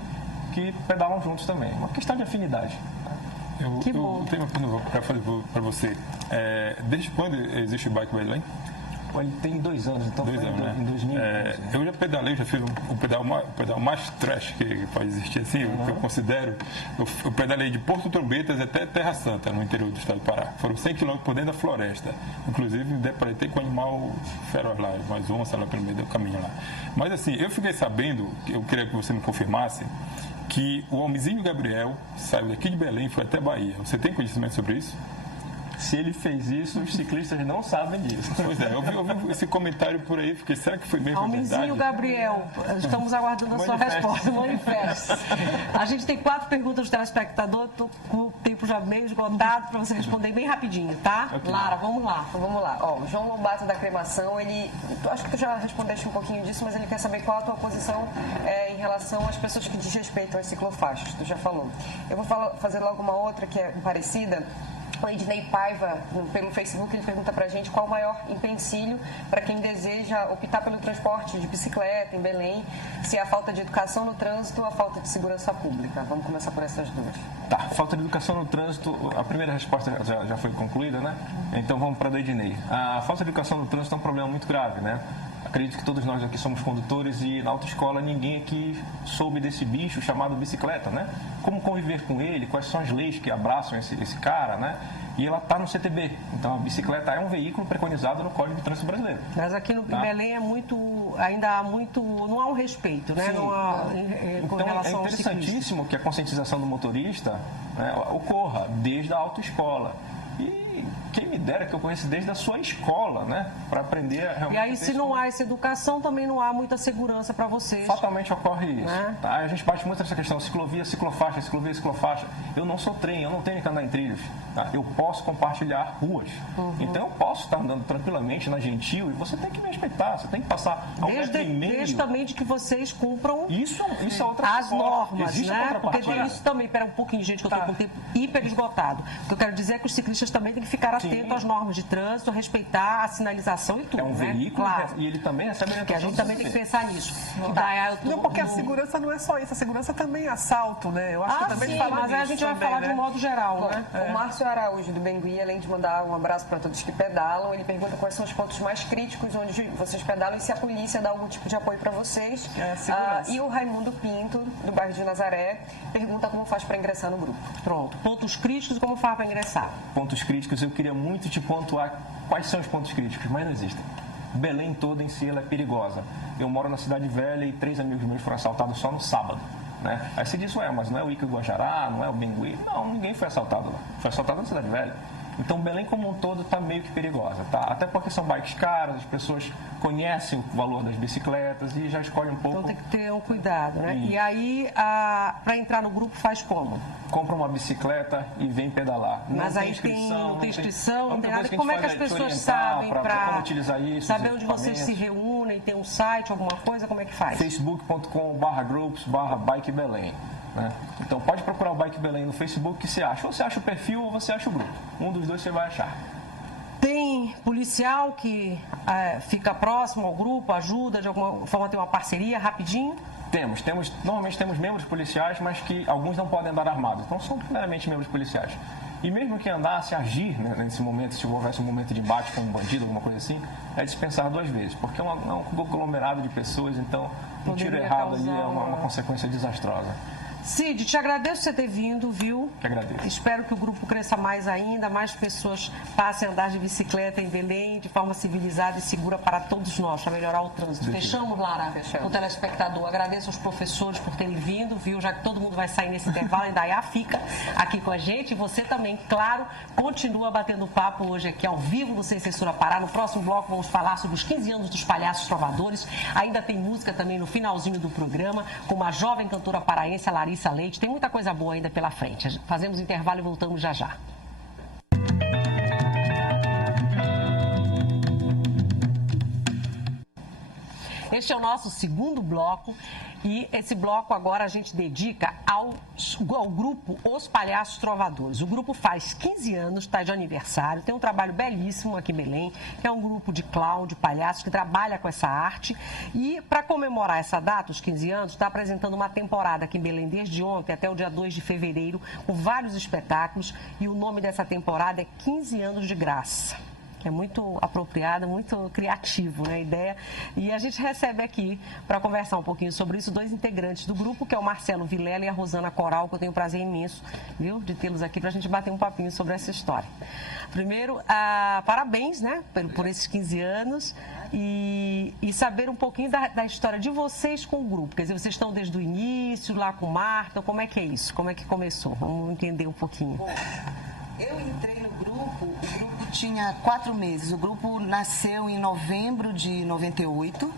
que pedalam juntos também. Uma questão de afinidade. Eu tenho uma pergunta para fazer para você. Desde quando existe o Bike Belém? Ele tem 2 anos, então 2 anos, né? Em 2000. Eu já pedalei, já fiz um pedal mais trash que pode existir, assim, que eu considero. Eu pedalei de Porto Trombetas até Terra Santa, no interior do estado do Pará. Foram 100 quilômetros por dentro da floresta. Inclusive, me deparei com um animal feroz lá, umas onças lá pelo meio do caminho lá. Mas, assim, eu fiquei sabendo, eu queria que você me confirmasse, que o homenzinho Gabriel saiu daqui de Belém e foi até Bahia. Você tem conhecimento sobre isso? Se ele fez isso, os ciclistas não sabem disso. Pois é, eu vi esse comentário por aí, porque será que foi mesmo verdade? Homenzinho Gabriel, estamos aguardando a sua resposta. Manifeste. A gente tem 4 perguntas do telespectador, estou com o tempo já meio esgotado para você responder bem rapidinho, tá? Okay. Lara, vamos lá. Então, vamos lá. O João Lobato da Cremação, acho que tu já respondeste um pouquinho disso, mas ele quer saber qual a tua posição em relação às pessoas que desrespeitam as ciclofaixas. Tu já falou. Eu vou fazer logo uma outra que é parecida. O Ednei Paiva, pelo Facebook, ele pergunta pra gente qual o maior empecilho para quem deseja optar pelo transporte de bicicleta em Belém, se é a falta de educação no trânsito ou a falta de segurança pública. Vamos começar por essas duas. Tá, falta de educação no trânsito, a primeira resposta já foi concluída, né? Então vamos para a do Ednei. A falta de educação no trânsito é um problema muito grave, né? Acredito que todos nós aqui somos condutores e na autoescola ninguém aqui soube desse bicho chamado bicicleta, né? Como conviver com ele, quais são as leis que abraçam esse cara, né? E ela está no CTB, então a bicicleta é um veículo preconizado no Código de Trânsito Brasileiro. Mas aqui no Belém ainda há muito, não há um respeito, né? Não há, com então relação é interessantíssimo que a conscientização do motorista, né, ocorra desde a autoescola. E quem me dera que eu conheça desde a sua escola, né? Para aprender a realmente... E aí, se não há essa educação, também não há muita segurança para vocês. Fatalmente ocorre isso. Tá? A gente bate muito nessa questão, ciclovia, ciclofaixa, ciclovia, ciclofaixa. Eu não sou trem, eu não tenho que andar em trilhos. Tá? Eu posso compartilhar ruas. Então, eu posso estar andando tranquilamente na Gentil e você tem que me respeitar, você tem que passar a 1,5 metro. Desde também de que vocês cumpram isso é outra as normas, existe né? Porque isso também... Pera um pouquinho, gente, que eu estou com o tempo hiper esgotado. O que eu quero dizer é que os ciclistas também têm que ficar atentos às normas de trânsito, respeitar a sinalização e tudo, é um né? veículo, claro. E ele também recebe a que a gente também tem que pensar nisso. Não, porque a segurança não é só isso, a segurança também é assalto, né? Eu acho que também sim, fala mas disso a gente vai também, falar né? de um modo geral, né? O Márcio Araújo, do Bengui, além de mandar um abraço para todos que pedalam, ele pergunta quais são os pontos mais críticos onde vocês pedalam e se a polícia dá algum tipo de apoio para vocês. E o Raimundo Pinto, do bairro de Nazaré, pergunta como faz para ingressar no grupo. Pronto. Pontos críticos e como faz para ingressar. Pontos críticos, eu queria muito te pontuar quais são os pontos críticos, mas não existem. Belém toda em si ela é perigosa. Eu moro na Cidade Velha e 3 amigos meus foram assaltados só no sábado. Né? Aí você diz, mas não é o Ica Guajará, não é o Bengui? Não, ninguém foi assaltado lá. Foi assaltado na Cidade Velha. Então, Belém como um todo está meio que perigosa, tá? Até porque são bikes caras, as pessoas conhecem o valor das bicicletas e já escolhem um pouco... Então tem que ter um cuidado, né? E aí, para entrar no grupo, faz como? Compra uma bicicleta e vem pedalar. Mas aí não tem inscrição, não tem nada. Como é que as pessoas sabem como utilizar isso? Saber onde vocês se reúnem, tem um site, alguma coisa, como é que faz? facebook.com/groups/Bike Belém. Né? Então pode procurar o Bike Belém no Facebook que você acha. Ou você acha o perfil ou você acha o grupo. Um dos dois você vai achar. Tem policial que fica próximo ao grupo, ajuda de alguma forma, tem uma parceria rapidinho? Normalmente temos membros policiais, mas que alguns não podem andar armados. Então são primeiramente membros policiais. E mesmo que andasse, agir, né, nesse momento, se houvesse um momento de embate com um bandido, alguma coisa assim, é dispensar 2 vezes. Porque é um conglomerado de pessoas, então um tiro errado ali é uma consequência desastrosa. Cid, te agradeço você ter vindo, viu? Que agradeço. Espero que o grupo cresça mais ainda, mais pessoas passem a andar de bicicleta em Belém de forma civilizada e segura para todos nós, para melhorar o trânsito. Fechamos, Lara? Fechamos. O telespectador. Agradeço aos professores por terem vindo, viu? Já que todo mundo vai sair nesse intervalo, a Indaiá fica aqui com a gente. E você também, claro, continua batendo papo hoje aqui ao vivo no Sem Censura Pará. No próximo bloco vamos falar sobre os 15 anos dos Palhaços Trovadores. Ainda tem música também no finalzinho do programa, com uma jovem cantora paraense, a Larissa Leite. Tem muita coisa boa ainda pela frente. Fazemos intervalo e voltamos já já. Este é o nosso segundo bloco e esse bloco agora a gente dedica ao grupo Os Palhaços Trovadores. O grupo faz 15 anos, está de aniversário, tem um trabalho belíssimo aqui em Belém, que é um grupo de clown, de palhaços, que trabalha com essa arte. E para comemorar essa data, os 15 anos, está apresentando uma temporada aqui em Belém desde ontem até o dia 2 de fevereiro, com vários espetáculos. E o nome dessa temporada é 15 anos de graça. Que é muito apropriada, muito criativo, né, a ideia. E a gente recebe aqui, para conversar um pouquinho sobre isso, 2 integrantes do grupo, que é o Marcelo Vilela e a Rosana Coral, que eu tenho um prazer imenso, viu, de tê-los aqui para a gente bater um papinho sobre essa história. Primeiro, parabéns, né, por esses 15 anos e saber um pouquinho da história de vocês com o grupo. Quer dizer, vocês estão desde o início, lá com Marta, como é que é isso? Como é que começou? Vamos entender um pouquinho. Bom, eu entrei no grupo, o grupo tinha 4 meses. O grupo nasceu em novembro de 98,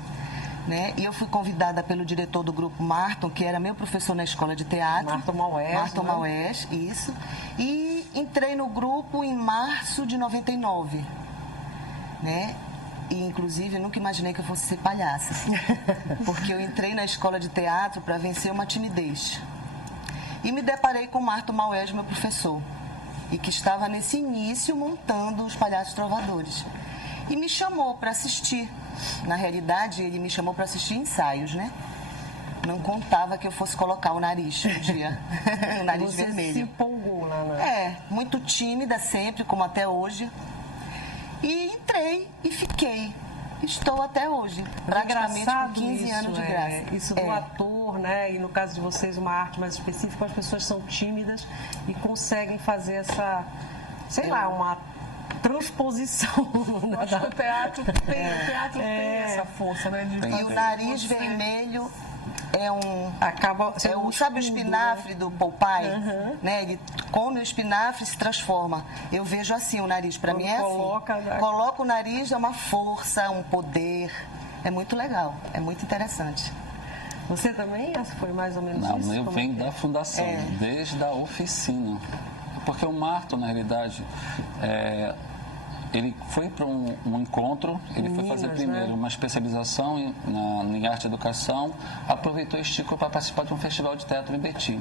né? E eu fui convidada pelo diretor do grupo, Marton, que era meu professor na escola de teatro. Marton Maués. Marton Maués, isso. E entrei no grupo em março de 99, né? E, inclusive, eu nunca imaginei que eu fosse ser palhaça, porque eu entrei na escola de teatro para vencer uma timidez. E me deparei com Marton Maués, meu professor. e que estava nesse início montando os Palhaços Trovadores. E me chamou para assistir. Na realidade, ele me chamou para assistir ensaios, né? Não contava que eu fosse colocar o nariz um dia, o nariz vermelho. Você se empolgou lá, né? Muito tímida sempre, como até hoje. E entrei e fiquei. Estou até hoje, praticamente com 15 anos de graça. Isso do ator, né? E no caso de vocês, uma arte mais específica, as pessoas são tímidas e conseguem fazer essa, sei lá, uma transposição. Acho que o teatro tem essa força, né? E o nariz vermelho é um... sabe o espinafre, né? Do Popeye? Né? Ele come o espinafre e se transforma. Eu vejo assim o nariz. Para mim é assim. Coloca o nariz, é uma força, um poder. É muito legal, é muito interessante. Você também? Foi mais ou menos isso? Não, eu venho da fundação, desde a oficina. Porque o Marto, na realidade, ele foi para um encontro, ele foi fazer primeiro uma especialização em arte e educação, aproveitou e esticou para participar de um festival de teatro em Betim.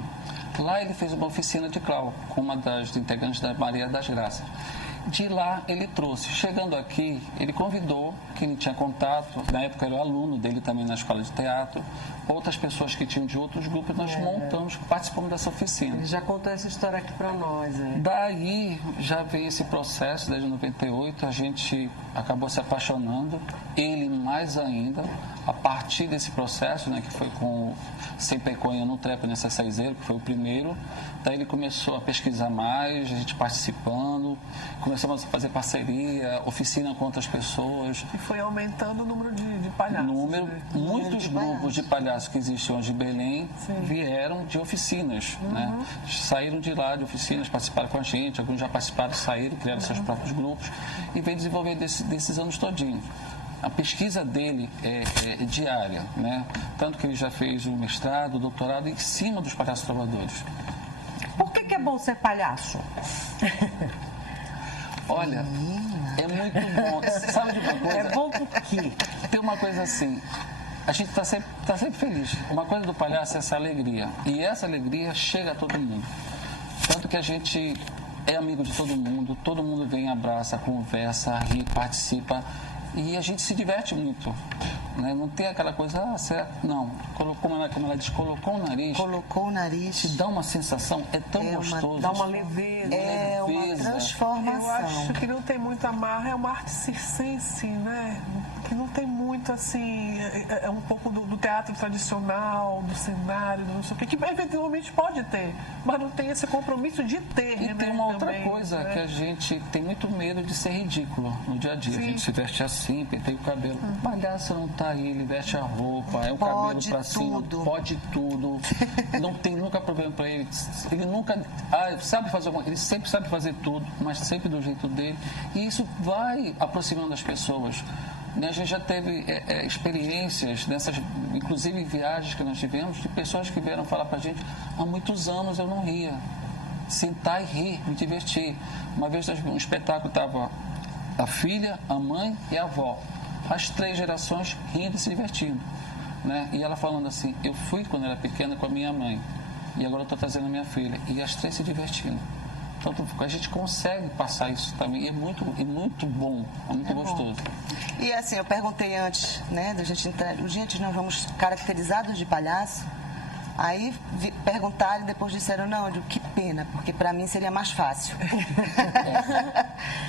Lá ele fez uma oficina de clown com uma das integrantes da Maria das Graças. De lá ele trouxe. Chegando aqui, ele convidou quem tinha contato, na época era o aluno dele também na escola de teatro, outras pessoas que tinham de outros grupos, nós montamos, participamos dessa oficina. Ele já contou essa história aqui para nós. Daí já veio esse processo, desde 98, a gente acabou se apaixonando, ele mais ainda, a partir desse processo, né, que foi com Sem Peconha no Treco nessa Saizeiro, que foi o primeiro. Daí ele começou a pesquisar mais, a gente participando, começamos a fazer parceria, oficina com outras pessoas. E foi aumentando o número de palhaços. Muitos grupos de palhaços que existem hoje em Belém vieram de oficinas, né? Saíram de lá de oficinas, participaram com a gente, alguns já participaram, saíram, criaram seus próprios grupos e vem desenvolvendo desses anos todinhos. A pesquisa dele é diária, né? Tanto que ele já fez o mestrado, o doutorado em cima dos palhaços trovadores. Por que é bom ser palhaço? Olha, é muito bom. Sabe de uma coisa? É bom por quê? Tem uma coisa assim, a gente está sempre feliz. Uma coisa do palhaço é essa alegria. E essa alegria chega a todo mundo. Tanto que a gente é amigo de todo mundo vem, abraça, conversa, ri, participa. E a gente se diverte muito, né? Não tem aquela coisa, certo, não. Como ela diz, colocou o nariz. Colocou o nariz. Te dá uma sensação, é tão gostoso. Dá uma leveza. É uma transformação. Eu acho que não tem muita amarra, é uma arte circense, né? Que não tem muito, assim, é um pouco do teatro tradicional, do cenário, do não sei o quê, que eventualmente pode ter, mas não tem esse compromisso de ter, e né? Tem uma outra também, coisa, né? que a gente tem muito medo de ser ridículo no dia a dia. Sim. A gente se veste assim, penteia o cabelo. O palhaço não tá aí, ele veste a roupa, é o cabelo pra cima, pode tudo. Não tem nunca problema pra ele. Ele nunca sabe fazer alguma coisa, ele sempre sabe fazer tudo, mas sempre do jeito dele. E isso vai aproximando as pessoas. A gente já teve experiências nessas, inclusive viagens que nós tivemos, de pessoas que vieram falar pra gente: há muitos anos eu não ria. Sentar e rir, me divertir. Uma vez um espetáculo estava a filha, a mãe e a avó. As 3 gerações rindo e se divertindo. Né? E ela falando assim: eu fui quando era pequena com a minha mãe e agora eu estou trazendo a minha filha. E as 3 se divertindo. Então a gente consegue passar isso também. E é muito bom, é muito gostoso. E assim, eu perguntei antes, né, da gente entrar. Gente, nós vamos caracterizados de palhaço. Aí perguntaram e depois disseram: não, eu digo, que pena, porque para mim seria mais fácil.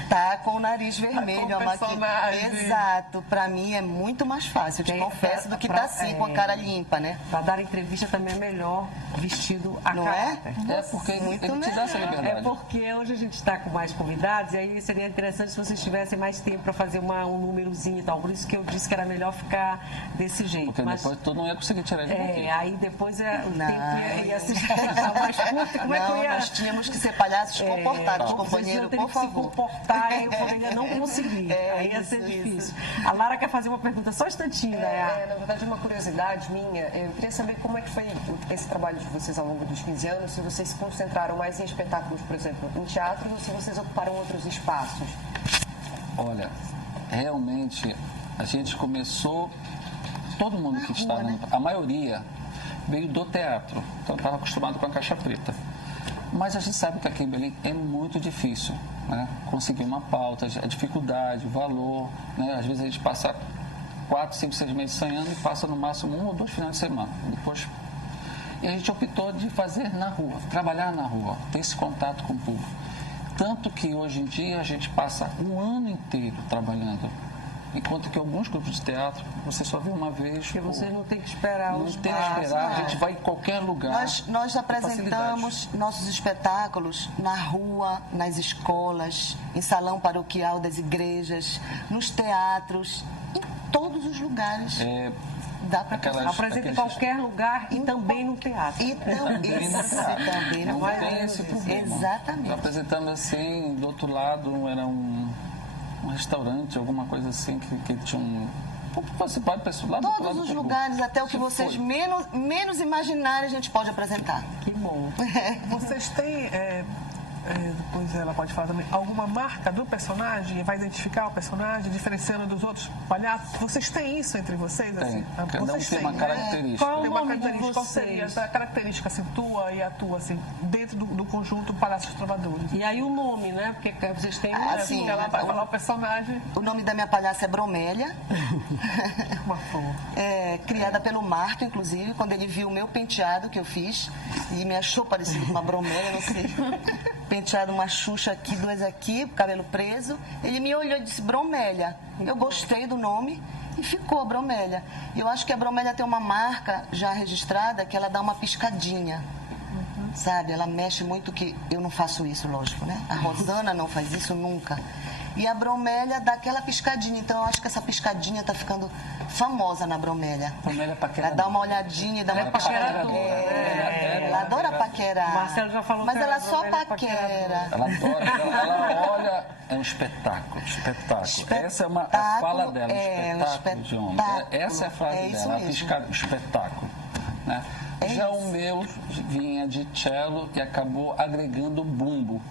Tá com o nariz vermelho, a maquiagem. Exato, para mim é muito mais fácil, eu te confesso, do que tá assim, com a cara limpa, né? Para dar entrevista também é melhor vestido a não caráter. É porque ele te dá essa liberdade. É porque hoje a gente está com mais convidados e aí seria interessante se vocês tivessem mais tempo para fazer um númerozinho e tal. Por isso que eu disse que era melhor ficar desse jeito. Porque depois todo mundo ia conseguir tirar de aqui. Aí depois ia se mais curto. Como é que eu ia... nós tínhamos que ser palhaços comportados, companheiro, por favor. Se comportar e eu poderia não conseguir. Aí ia ser difícil. A Lara quer fazer uma pergunta, só um instantinho, né? Na verdade, uma curiosidade minha. Eu queria saber como é que foi esse trabalho de vocês ao longo dos 15 anos, se vocês se concentraram mais em espetáculos, por exemplo, em teatro, ou se vocês ocuparam outros espaços. Olha, realmente, a gente começou, todo mundo que está, a maioria veio do teatro, então estava acostumado com a caixa preta. Mas a gente sabe que aqui em Belém é muito difícil, né? Conseguir uma pauta, a dificuldade, o valor, né? Às vezes a gente passa 4, 5, 6 meses ensaiando e passa no máximo 1 ou 2 finais de semana. Depois... E a gente optou de fazer na rua, trabalhar na rua, ter esse contato com o público. Tanto que hoje em dia a gente passa o ano inteiro trabalhando. Enquanto que alguns grupos de teatro, você só vê uma vez. Porque você não tem que esperar os Não tem que esperar, a gente vai em qualquer lugar. Nós apresentamos nossos espetáculos na rua, nas escolas, em salão paroquial das igrejas, nos teatros, em todos os lugares. Dá para apresenta em qualquer lugar e também no teatro. E também no teatro. Tem esse problema. Exatamente. Apresentando assim, do outro lado era um restaurante, alguma coisa assim, que tinha um... Você pode pessoar lá todos os lugares, até o que vocês menos imaginarem, a gente pode apresentar. Que bom. Vocês têm... depois ela pode falar também, alguma marca do personagem, vai identificar o personagem, diferenciando dos outros palhaços? Vocês têm isso entre vocês? Tem. Assim? Cada um tem uma característica. Qual é o nome de vocês? Qual seria essa característica, assim, tua e a tua, assim, dentro do conjunto Palhaços Trovadores? E aí o nome, né? Porque vocês têm... Assim, ela vai falar o personagem. O nome da minha palhaça é Bromélia. Uma flor. Criada pelo Marto, inclusive, quando ele viu o meu penteado que eu fiz e me achou parecido com uma bromélia, não sei. Penteado, uma Xuxa aqui, 2 aqui, cabelo preso. Ele me olhou e disse Bromélia. Eu gostei do nome e ficou Bromélia. Eu acho que a Bromélia tem uma marca já registrada que ela dá uma piscadinha. Sabe? Ela mexe muito, que eu não faço isso, lógico, né? A Rosana não faz isso nunca. E a Bromélia dá aquela piscadinha. Então, eu acho que essa piscadinha tá ficando famosa na Bromélia. Bromélia paquera. Ela dá uma olhadinha, dá uma paqueradora. Ela adora paquerar. O Marcelo já falou. Mas ela só paquera. Ela adora, ela olha, é um espetáculo. Essa é a fala dela, espetáculo, João. Essa é a frase dela, espetáculo. Né? Já o meu vinha de cello e acabou agregando bumbo.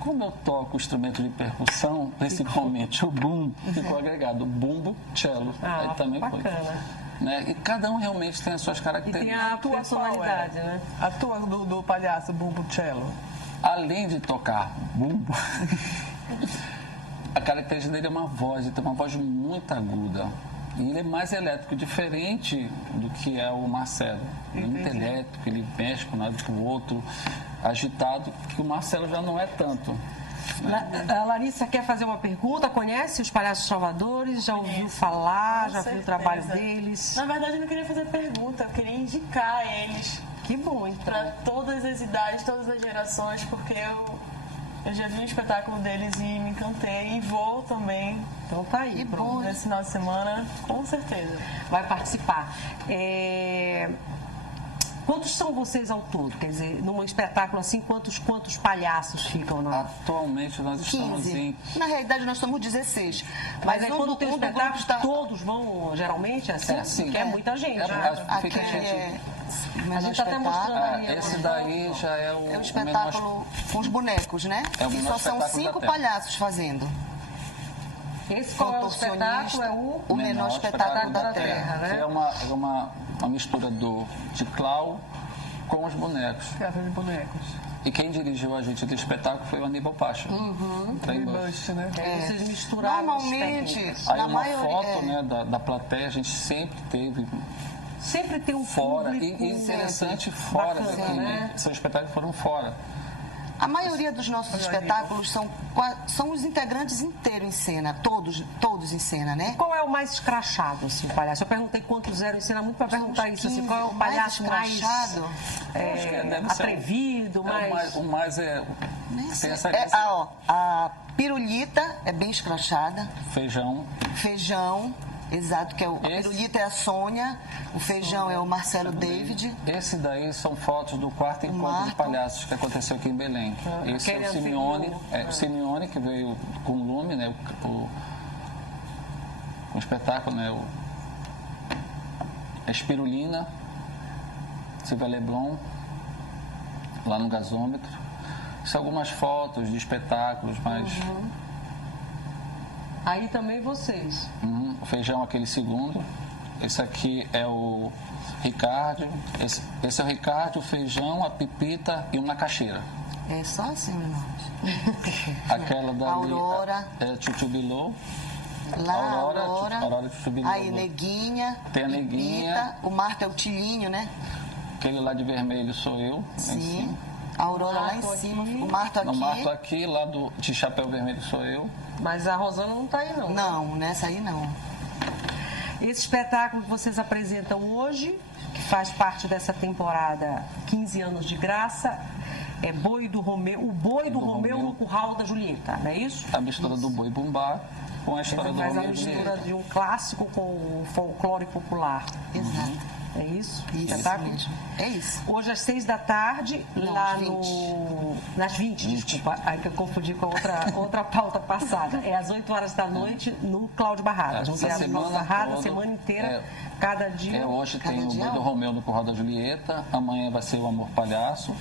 Como eu toco o instrumento de percussão, principalmente o bumbo, ficou agregado bumbo, cello. Aí também bacana. Foi. Né? E cada um realmente tem as suas características. E tem a tua personalidade, né? A tua do palhaço bumbo cello. Além de tocar bumbo, a característica dele é uma voz, ele tem uma voz muito aguda. E ele é mais elétrico, diferente do que é o Marcelo. Ele é muito elétrico, ele mexe com um lado com o outro, agitado, que o Marcelo já não é tanto. A Larissa quer fazer uma pergunta, conhece os Palhaços Trovadores? Já ouviu falar, já viu o trabalho deles? Na verdade, eu não queria fazer pergunta, eu queria indicar eles. Que bom, então. Para todas as idades, todas as gerações, porque eu já vi o espetáculo deles e me encantei e vou também. Então tá aí, pronto. Nesse final de semana, com certeza. Vai participar. Quantos são vocês ao todo? Quer dizer, num espetáculo assim, quantos palhaços ficam na... Atualmente nós estamos 15. em... Na realidade, nós somos 16. Mas aí quando tem espetáculo, todos vão, geralmente, assim? Sim. Porque é muita gente. Aqui a gente está até mostrando ali. Esse daí já é o espetáculo com os bonecos, né? E só são 5 palhaços fazendo. Esse qual é o espetáculo? É o menor espetáculo da Terra, né? Que é uma mistura de clown com os bonecos. Teatro de bonecos. E quem dirigiu a gente do espetáculo foi o Aníbal Pacha. Né? Vocês misturaram. Normalmente, aí uma foto, né, da plateia, a gente sempre teve. Sempre tem um fora. público. E interessante fora bacana, daqui, né? Seus espetáculos foram fora. A maioria dos nossos espetáculos são os integrantes inteiros em cena, todos em cena, né? Qual é o mais escrachado, assim, palhaço? Eu perguntei quantos eram em cena, muito para perguntar isso, assim, qual é o palhaço mais escrachado? Atrevido, mais... O mais tem a pirulita é bem escrachada. Feijão. Exato, que é a pirulita é a Sônia, o feijão é o Marcelo David. Esse daí são fotos do quarto encontro de palhaços que aconteceu aqui em Belém. Esse é o Simeone, o Simeone que veio com o Lume, né, o espetáculo, né, a Espirulina, Silvia Leblon, lá no gasômetro. São algumas fotos de espetáculos, mas... Aí também vocês. O feijão, aquele segundo. Esse aqui é o Ricardo. Esse é o Ricardo, o feijão, a pipita e uma macaxeira. É só assim, meu nome. Aquela dali Aurora. é Chuchubilô. Lá, Aurora. Chuchubilô. Aí, Neguinha. Tem a Neguinha. Pipita. O Marco é o Tilinho, né? Aquele lá de vermelho sou eu. Sim. A Aurora lá em cima. O Marto aqui. O Marto aqui, lá de chapéu vermelho sou eu. Mas a Rosana não tá aí, não. Não, nessa aí não. Esse espetáculo que vocês apresentam hoje, que faz parte dessa temporada 15 anos de graça, é Boi do Romeu, o Boi do Romeu no Curral da Julieta, não é isso? A mistura do Boi Bumbá com a história do Romeu. Faz a mistura de um clássico com o folclore popular. Exato. É isso? Espetáculo? É isso. Hoje às 6 da tarde, não, lá às 20. Nas 20, desculpa. Aí que eu confundi com outra pauta passada. É às 8 horas da noite no Cláudio Barradas. Vamos ter a semana inteira, cada dia. Hoje tem o Boi do Romeu no Curral da Julieta, amanhã vai ser o Amor Palhaço.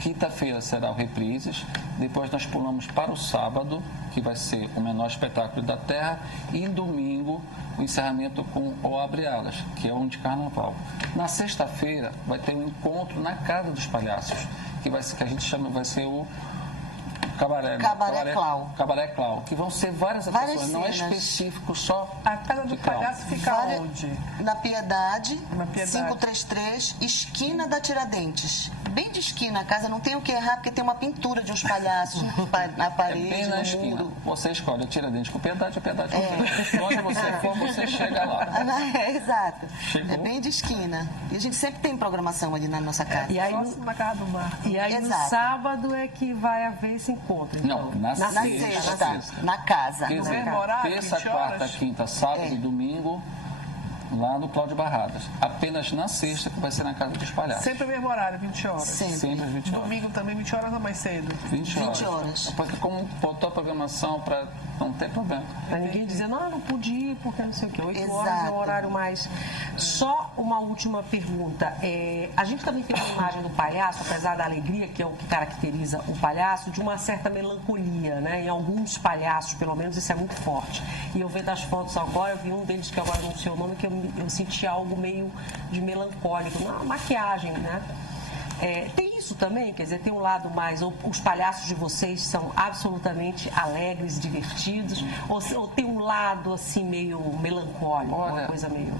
Quinta-feira será o Reprises, depois nós pulamos para o sábado, que vai ser o menor espetáculo da Terra, e domingo o encerramento com o Abre Alas, que é um de carnaval. Na sexta-feira vai ter um encontro na Casa dos Palhaços, que a gente chama, vai ser o Cabaré Clau, que vão ser várias atrações, não é específico só. A Casa do Palhaço fica onde? Na Piedade, 533, esquina da Tiradentes. Bem de esquina, a casa não tem o que errar, porque tem uma pintura de uns palhaços na parede, bem na esquina. Muro. Você escolhe a Tiradentes com Piedade, a Piedade com Tiradentes. Onde você for, você chega lá. Exato. Chegou. É bem de esquina. E a gente sempre tem programação ali na nossa casa. E aí, na Casa do Mar. E aí no sábado é que vai haver esse encontro. Então. Não, na sexta. Na casa. Quer dizer, terça, quarta, quinta, sábado e domingo, lá no Cláudio Barradas. Apenas na sexta, que vai ser na Casa dos Palhaços. Sempre o mesmo horário, 20 horas. Sempre 20 horas. Domingo também, 20 horas ou mais cedo? 20 horas. Porque como botou a programação para não ter problema. Para ninguém dizer, não pude ir, porque não sei o quê. 8 horas é um horário mais... Só uma última pergunta. A gente também tem uma imagem do palhaço, apesar da alegria, que é o que caracteriza o palhaço, de uma certa melancolia, né? Em alguns palhaços, pelo menos, isso é muito forte. E eu vendo as fotos agora, eu vi um deles que agora não sei o nome, que eu senti algo meio de melancólico, na maquiagem, né? Tem isso também, quer dizer, tem um lado mais, os palhaços de vocês são absolutamente alegres, divertidos, ou tem um lado assim meio melancólico, uma coisa meio...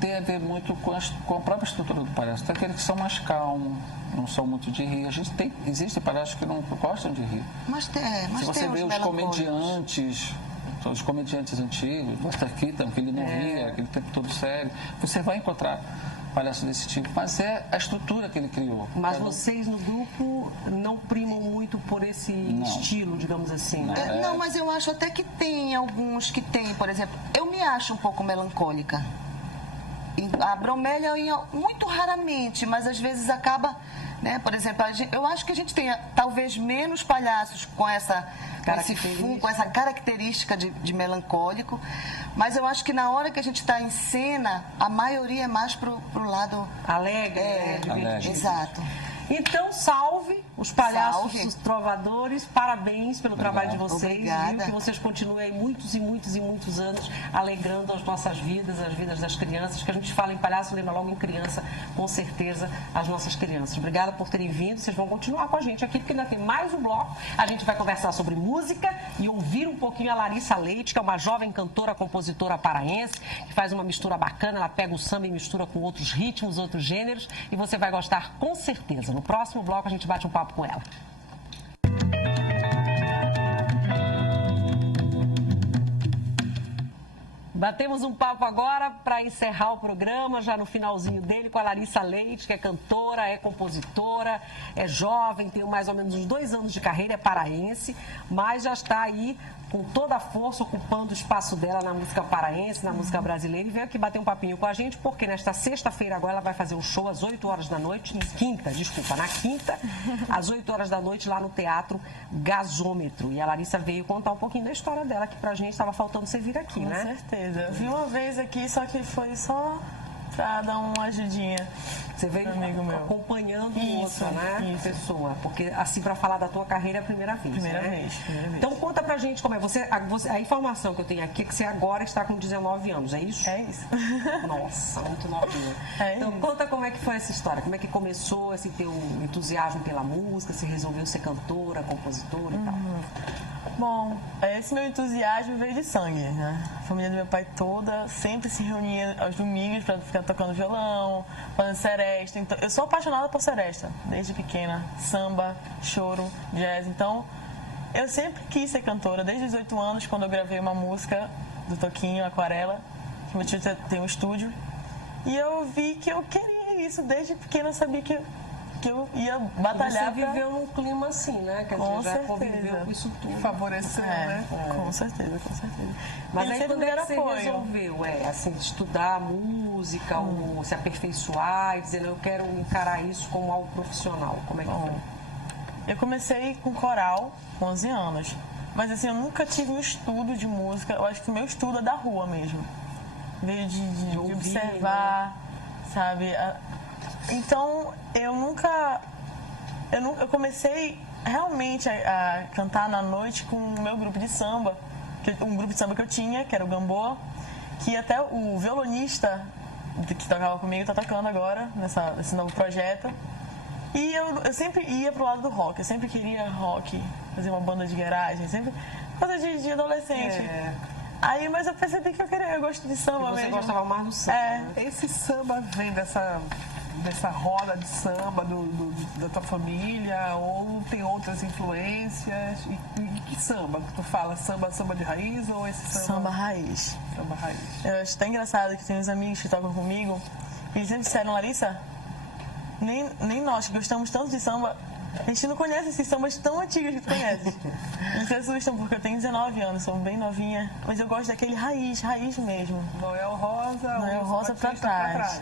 Tem a ver muito com a própria estrutura do palhaço. Tem aqueles que são mais calmos, não são muito de rir. Existem palhaços que não gostam de rir. Mas se você vê os comediantes antigos, Buster Keaton, que ele não ria, aquele tempo todo sério, você vai encontrar palhaço desse tipo, mas é a estrutura que ele criou. Mas vocês no grupo não primam muito por esse estilo, digamos assim, né? Não, mas eu acho até que tem alguns que tem, por exemplo, eu me acho um pouco melancólica. A bromélia muito raramente, mas às vezes acaba, né? Por exemplo, eu acho que a gente tem talvez menos palhaços com essa característica de melancólico, mas eu acho que na hora que a gente está em cena, a maioria é mais pro lado alegre, alegre. Exato. Então, salve os palhaços, os trovadores, parabéns pelo trabalho de vocês. Obrigada. E que vocês continuem muitos e muitos e muitos anos alegrando as nossas vidas, as vidas das crianças, que a gente fala em palhaço, lembra logo em criança, com certeza, as nossas crianças. Obrigada por terem vindo, vocês vão continuar com a gente aqui, porque ainda tem mais um bloco. A gente vai conversar sobre música e ouvir um pouquinho a Larissa Leite, que é uma jovem cantora, compositora paraense, que faz uma mistura bacana, ela pega o samba e mistura com outros ritmos, outros gêneros, e você vai gostar com certeza. No próximo bloco a gente bate um papo com ela. Batemos um papo agora para encerrar o programa, já no finalzinho dele, com a Larissa Leite, que é cantora, é compositora, é jovem, tem mais ou menos uns 2 anos de carreira, é paraense, mas já está aí com toda a força, ocupando o espaço dela na música paraense, na música brasileira, e veio aqui bater um papinho com a gente, porque nesta sexta-feira agora ela vai fazer um show às 8 horas da noite, na quinta, às 8 horas da noite, lá no Teatro Gasômetro. E a Larissa veio contar um pouquinho da história dela, que pra gente estava faltando você vir aqui, né? Com certeza. Eu vi uma vez aqui, só que foi só pra dar uma ajudinha. Você veio acompanhando outra, né? Pessoa. Porque, assim, para falar da tua carreira é a primeira vez. Primeira né? vez. Então, conta pra gente como é. A informação que eu tenho aqui é que você agora está com 19 anos, é isso? É isso. Nossa, muito novinha. Então, isso. conta como é que foi essa história. Como é que começou esse teu entusiasmo pela música? Você resolveu ser cantora, compositora e tal? Bom, esse meu entusiasmo veio de sangue, né? A família do meu pai toda sempre se reunia aos domingos para ficar tocando violão, fazendo seresta. Então, eu sou apaixonada por seresta, desde pequena. Samba, choro, jazz. Então, eu sempre quis ser cantora, desde os 8 anos, quando eu gravei uma música do Toquinho, Aquarela, que meu tio tem um estúdio. E eu vi que eu queria isso, desde pequena eu sabia que eu ia batalhar. E você viveu num clima assim, né? Quer dizer, já conviveu com isso tudo. Favoreceu, né? Com certeza, com certeza. Mas aí quando é que você resolveu, assim, estudar música ou se aperfeiçoar e dizer, eu quero encarar isso como algo profissional? Como é que foi? Eu comecei com coral com 11 anos. Mas assim, eu nunca tive um estudo de música. Eu acho que o meu estudo é da rua mesmo. Veio de observar, sabe? Então, eu comecei realmente a cantar na noite com o meu grupo de samba, um grupo de samba que eu tinha, que era o Gamboa, que até o violonista que tocava comigo está tocando agora, nesse novo projeto. E eu sempre ia pro lado do rock, eu sempre queria rock, fazer uma banda de garagem, sempre coisa de adolescente. Aí, mas eu percebi que eu gosto de samba mesmo. Você gostava mais do samba. Esse samba vem dessa roda de samba da tua família ou tem outras influências? E que samba? Tu fala samba de raiz ou esse samba? Samba raiz. Samba raiz. Eu acho tão engraçado que tem uns amigos que tocam comigo e eles sempre disseram, Larissa, nem nós que gostamos tanto de samba, a gente não conhece esses sambas tão antigos que tu conhece. Eles se assustam porque eu tenho 19 anos, sou bem novinha, mas eu gosto daquele raiz mesmo. Noel Rosa pra trás.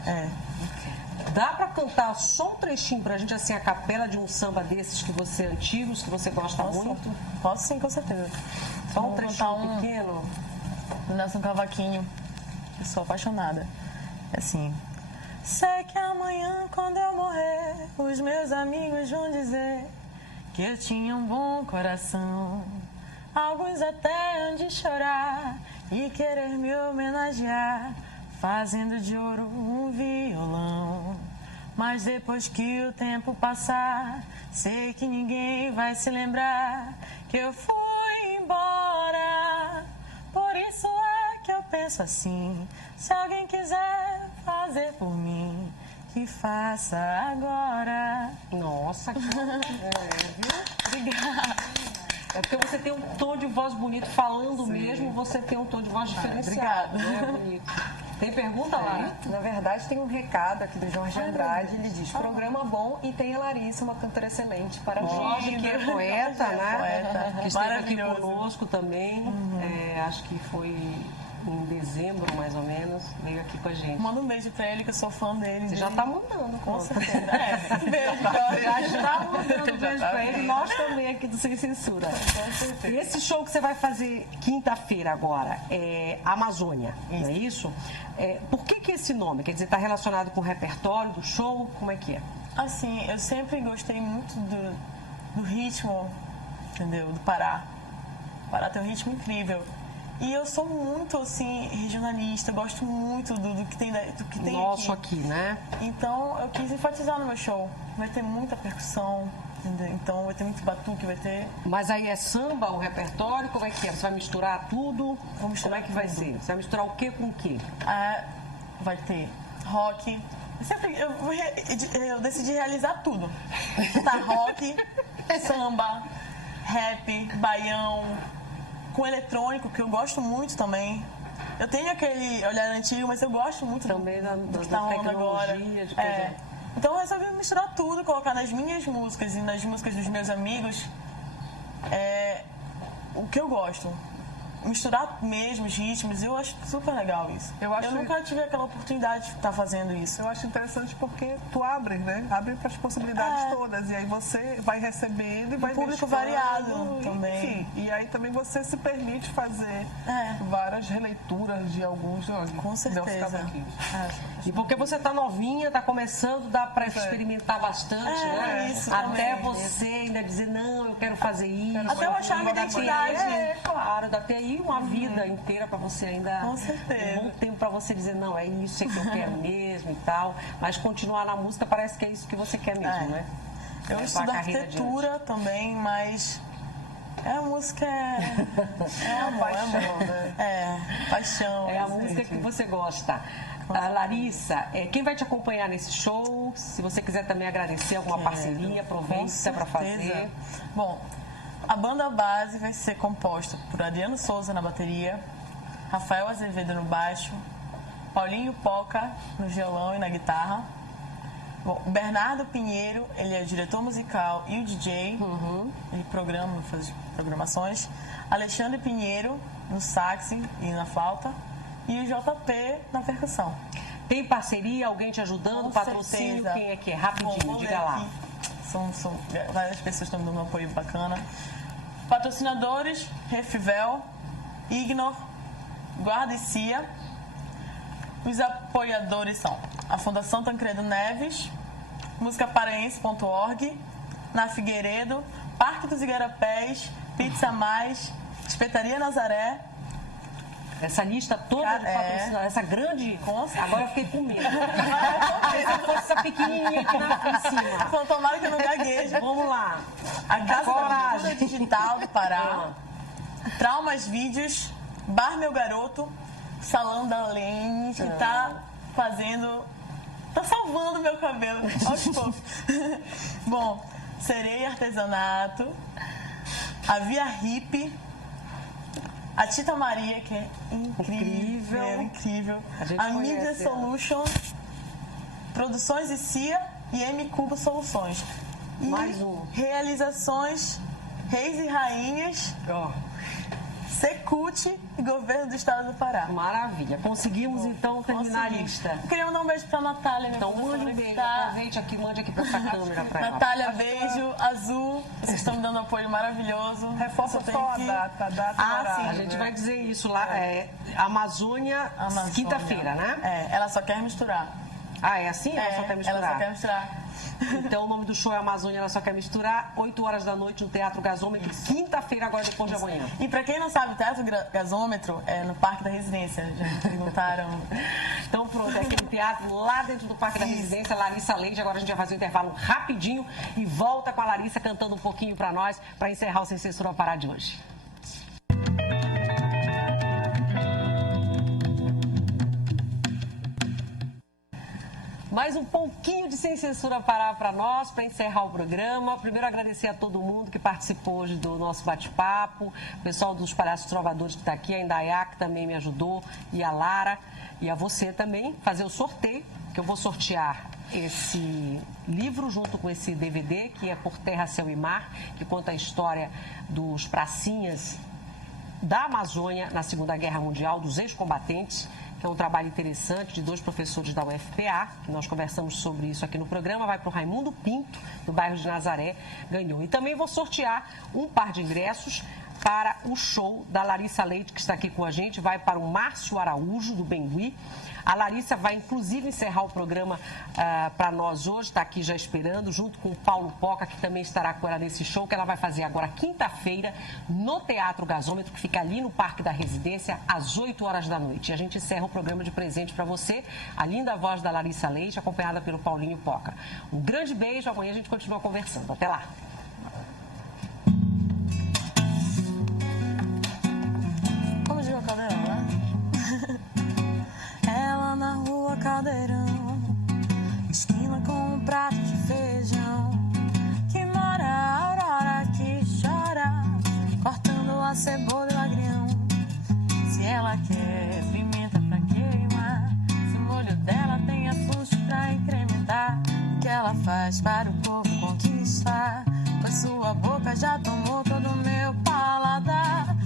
Dá pra cantar só um trechinho pra gente, assim, a capela de um samba desses que você antigos, que você gosta muito? Posso sim, com certeza. Só um trechinho pequeno? Do Nelson Cavaquinho. Eu sou apaixonada. Assim. Sei que amanhã, quando eu morrer, os meus amigos vão dizer que eu tinha um bom coração. Alguns até hão de chorar e querer me homenagear, fazendo de ouro um violão. Mas depois que o tempo passar, sei que ninguém vai se lembrar que eu fui embora. Por isso é que eu penso assim, se alguém quiser fazer por mim, que faça agora. Nossa, viu? Obrigada. É porque você tem um tom de voz bonito, falando mesmo, você tem um tom de voz diferenciado. Obrigada. É bonito. Tem pergunta lá? Na verdade, tem um recado aqui do Jorge Andrade. Ele diz, programa bom e tem a Larissa, uma cantora excelente. Parabéns. Jorge, que é poeta, né? Poeta. Que esteve aqui conosco também. Acho que foi em dezembro, mais ou menos, veio aqui com a gente. Manda um beijo pra ele, que eu sou fã dele. Você já tá mandando, com certeza. Beijo, já está mandando beijo pra ele. Nós também aqui do Sem Censura. E esse show que você vai fazer quinta-feira agora é Amazônia, não é isso? Por que esse nome? Quer dizer, está relacionado com o repertório do show? Como é que é? Assim, eu sempre gostei muito do ritmo, entendeu? Do Pará. O Pará tem um ritmo incrível. E eu sou muito, assim, regionalista, gosto muito do que tem nosso aqui, né? Então, eu quis enfatizar no meu show. Vai ter muita percussão, entendeu? Então, vai ter muito batuque, vai ter... Mas aí é samba, o repertório, como é que é? Você vai misturar tudo? Vamos misturar. Como é que vai ser? Você vai misturar o quê com o quê? Vai ter rock. Eu decidi realizar tudo. Tá rock, samba, rap, baião, com eletrônico, que eu gosto muito também. Eu tenho aquele olhar antigo, mas eu gosto muito também do que tá rolando agora. Então eu resolvi misturar tudo, colocar nas minhas músicas e nas músicas dos meus amigos o que eu gosto. misturar mesmo os ritmos, eu acho super legal isso. Eu nunca tive aquela oportunidade de estar fazendo isso. Eu acho interessante porque tu abre, né? Abre para as possibilidades todas. E aí você vai recebendo e vai público variado também. Enfim, e aí também você se permite fazer várias releituras de alguns. Com certeza. E porque você tá novinha, tá começando, dá para experimentar bastante, né? Isso até também. Você ainda dizer, não, eu quero fazer isso. Até eu achar minha identidade. Claro, dá até aí uma vida inteira para você ainda. Com certeza. Um bom tempo para você dizer, não, é isso que eu quero mesmo e tal. Mas continuar na música parece que é isso que você quer mesmo, né? Eu estudo arquitetura também, mas a música é amor, paixão. É a música que você gosta. Larissa, quem vai te acompanhar nesse show? Se você quiser também agradecer alguma parceria, aproveita para fazer. Bom, a banda base vai ser composta por Adriano Souza na bateria, Rafael Azevedo no baixo, Paulinho Poca no violão e na guitarra. Bom, o Bernardo Pinheiro, ele é o diretor musical e o DJ, ele faz programações. Alexandre Pinheiro no sax e na flauta. E o JP na percussão. Tem parceria? Alguém te ajudando? Com patrocínio? certeza. Quem é que é? Rapidinho, diga lá. São várias pessoas estão me dando um apoio bacana. Patrocinadores, Refivel, Ignor, Guarda e Cia. Os apoiadores são a Fundação Tancredo Neves, musicaparaense.org, Na Figueiredo, Parque dos Igarapés, Pizza Mais, Espetaria Nazaré. Essa lista toda de patrocinadores, essa grande... Agora eu fiquei com medo. Se fosse essa pequenininha aqui em cima. Tomara que eu não gagueje. Vamos lá. A Casa da Cultura Digital do Pará, Traumas Vídeos, Bar Meu Garoto, Salão da Lene, que tá salvando meu cabelo aos poucos. Bom, Sereia Artesanato, a Via Hippie, a Tita Maria, que é incrível. A Media Solution, Produções e Cia e M Cubo Soluções. E mais um. Realizações Reis e Rainhas, Secult e Governo do Estado do Pará. Maravilha. Conseguimos, então, terminar a lista. Eu queria mandar um beijo pra Natália. Então, mande um beijo. Aproveite aqui, mande aqui pra essa câmera. Natália, beijo. Azul, vocês estão me dando apoio maravilhoso. Reforça só a data. Sim, a gente vai dizer isso lá. Amazônia. Quinta-feira, né? Ela só quer misturar. É assim? Ela só quer misturar? Ela só quer misturar. Então, o nome do show é Amazônia, Ela Só Quer Misturar, 8 horas da noite no Teatro Gasômetro, quinta-feira, agora depois de amanhã. E pra quem não sabe, o Teatro Gasômetro é no Parque da Residência, já me perguntaram. Então, pronto, é aquele teatro lá dentro do Parque da Residência, Larissa Leite. Agora a gente vai fazer um intervalo rapidinho e volta com a Larissa cantando um pouquinho pra nós, pra encerrar o Sem Censura ao Pará de hoje. Mais um pouquinho de Sem Censura Pará para nós, para encerrar o programa. Primeiro, agradecer a todo mundo que participou hoje do nosso bate-papo. O pessoal dos Palhaços Trovadores que está aqui, a Indaiá, que também me ajudou, e a Lara, e a você também, fazer o sorteio, que eu vou sortear esse livro junto com esse DVD, que é Por Terra, Céu e Mar, que conta a história dos pracinhas da Amazônia na Segunda Guerra Mundial, dos ex-combatentes, que é um trabalho interessante de 2 professores da UFPA, que nós conversamos sobre isso aqui no programa. Vai para o Raimundo Pinto, do bairro de Nazaré, ganhou. E também vou sortear um par de ingressos para o show da Larissa Leite, que está aqui com a gente. Vai para o Márcio Araújo, do Bengui. A Larissa vai, inclusive, encerrar o programa para nós hoje, está aqui já esperando, junto com o Paulo Poca, que também estará com ela nesse show, que ela vai fazer agora quinta-feira, no Teatro Gasômetro, que fica ali no Parque da Residência, às 8 horas da noite. E a gente encerra o programa de presente para você, a linda voz da Larissa Leite, acompanhada pelo Paulinho Poca. Um grande beijo, amanhã a gente continua conversando. Até lá! Vamos jogar Caldeirão, né? Ela na rua Caldeirão, esquina com um prato de feijão, que mora a Aurora que chora, cortando a cebola e o agrião. Se ela quer pimenta pra queimar, se o molho dela tem açúcar pra incrementar, o que ela faz para o povo conquistar, pois sua boca já tomou todo o meu paladar.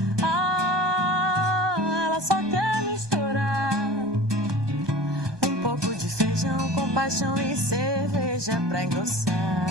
paixão e cerveja pra engrossar.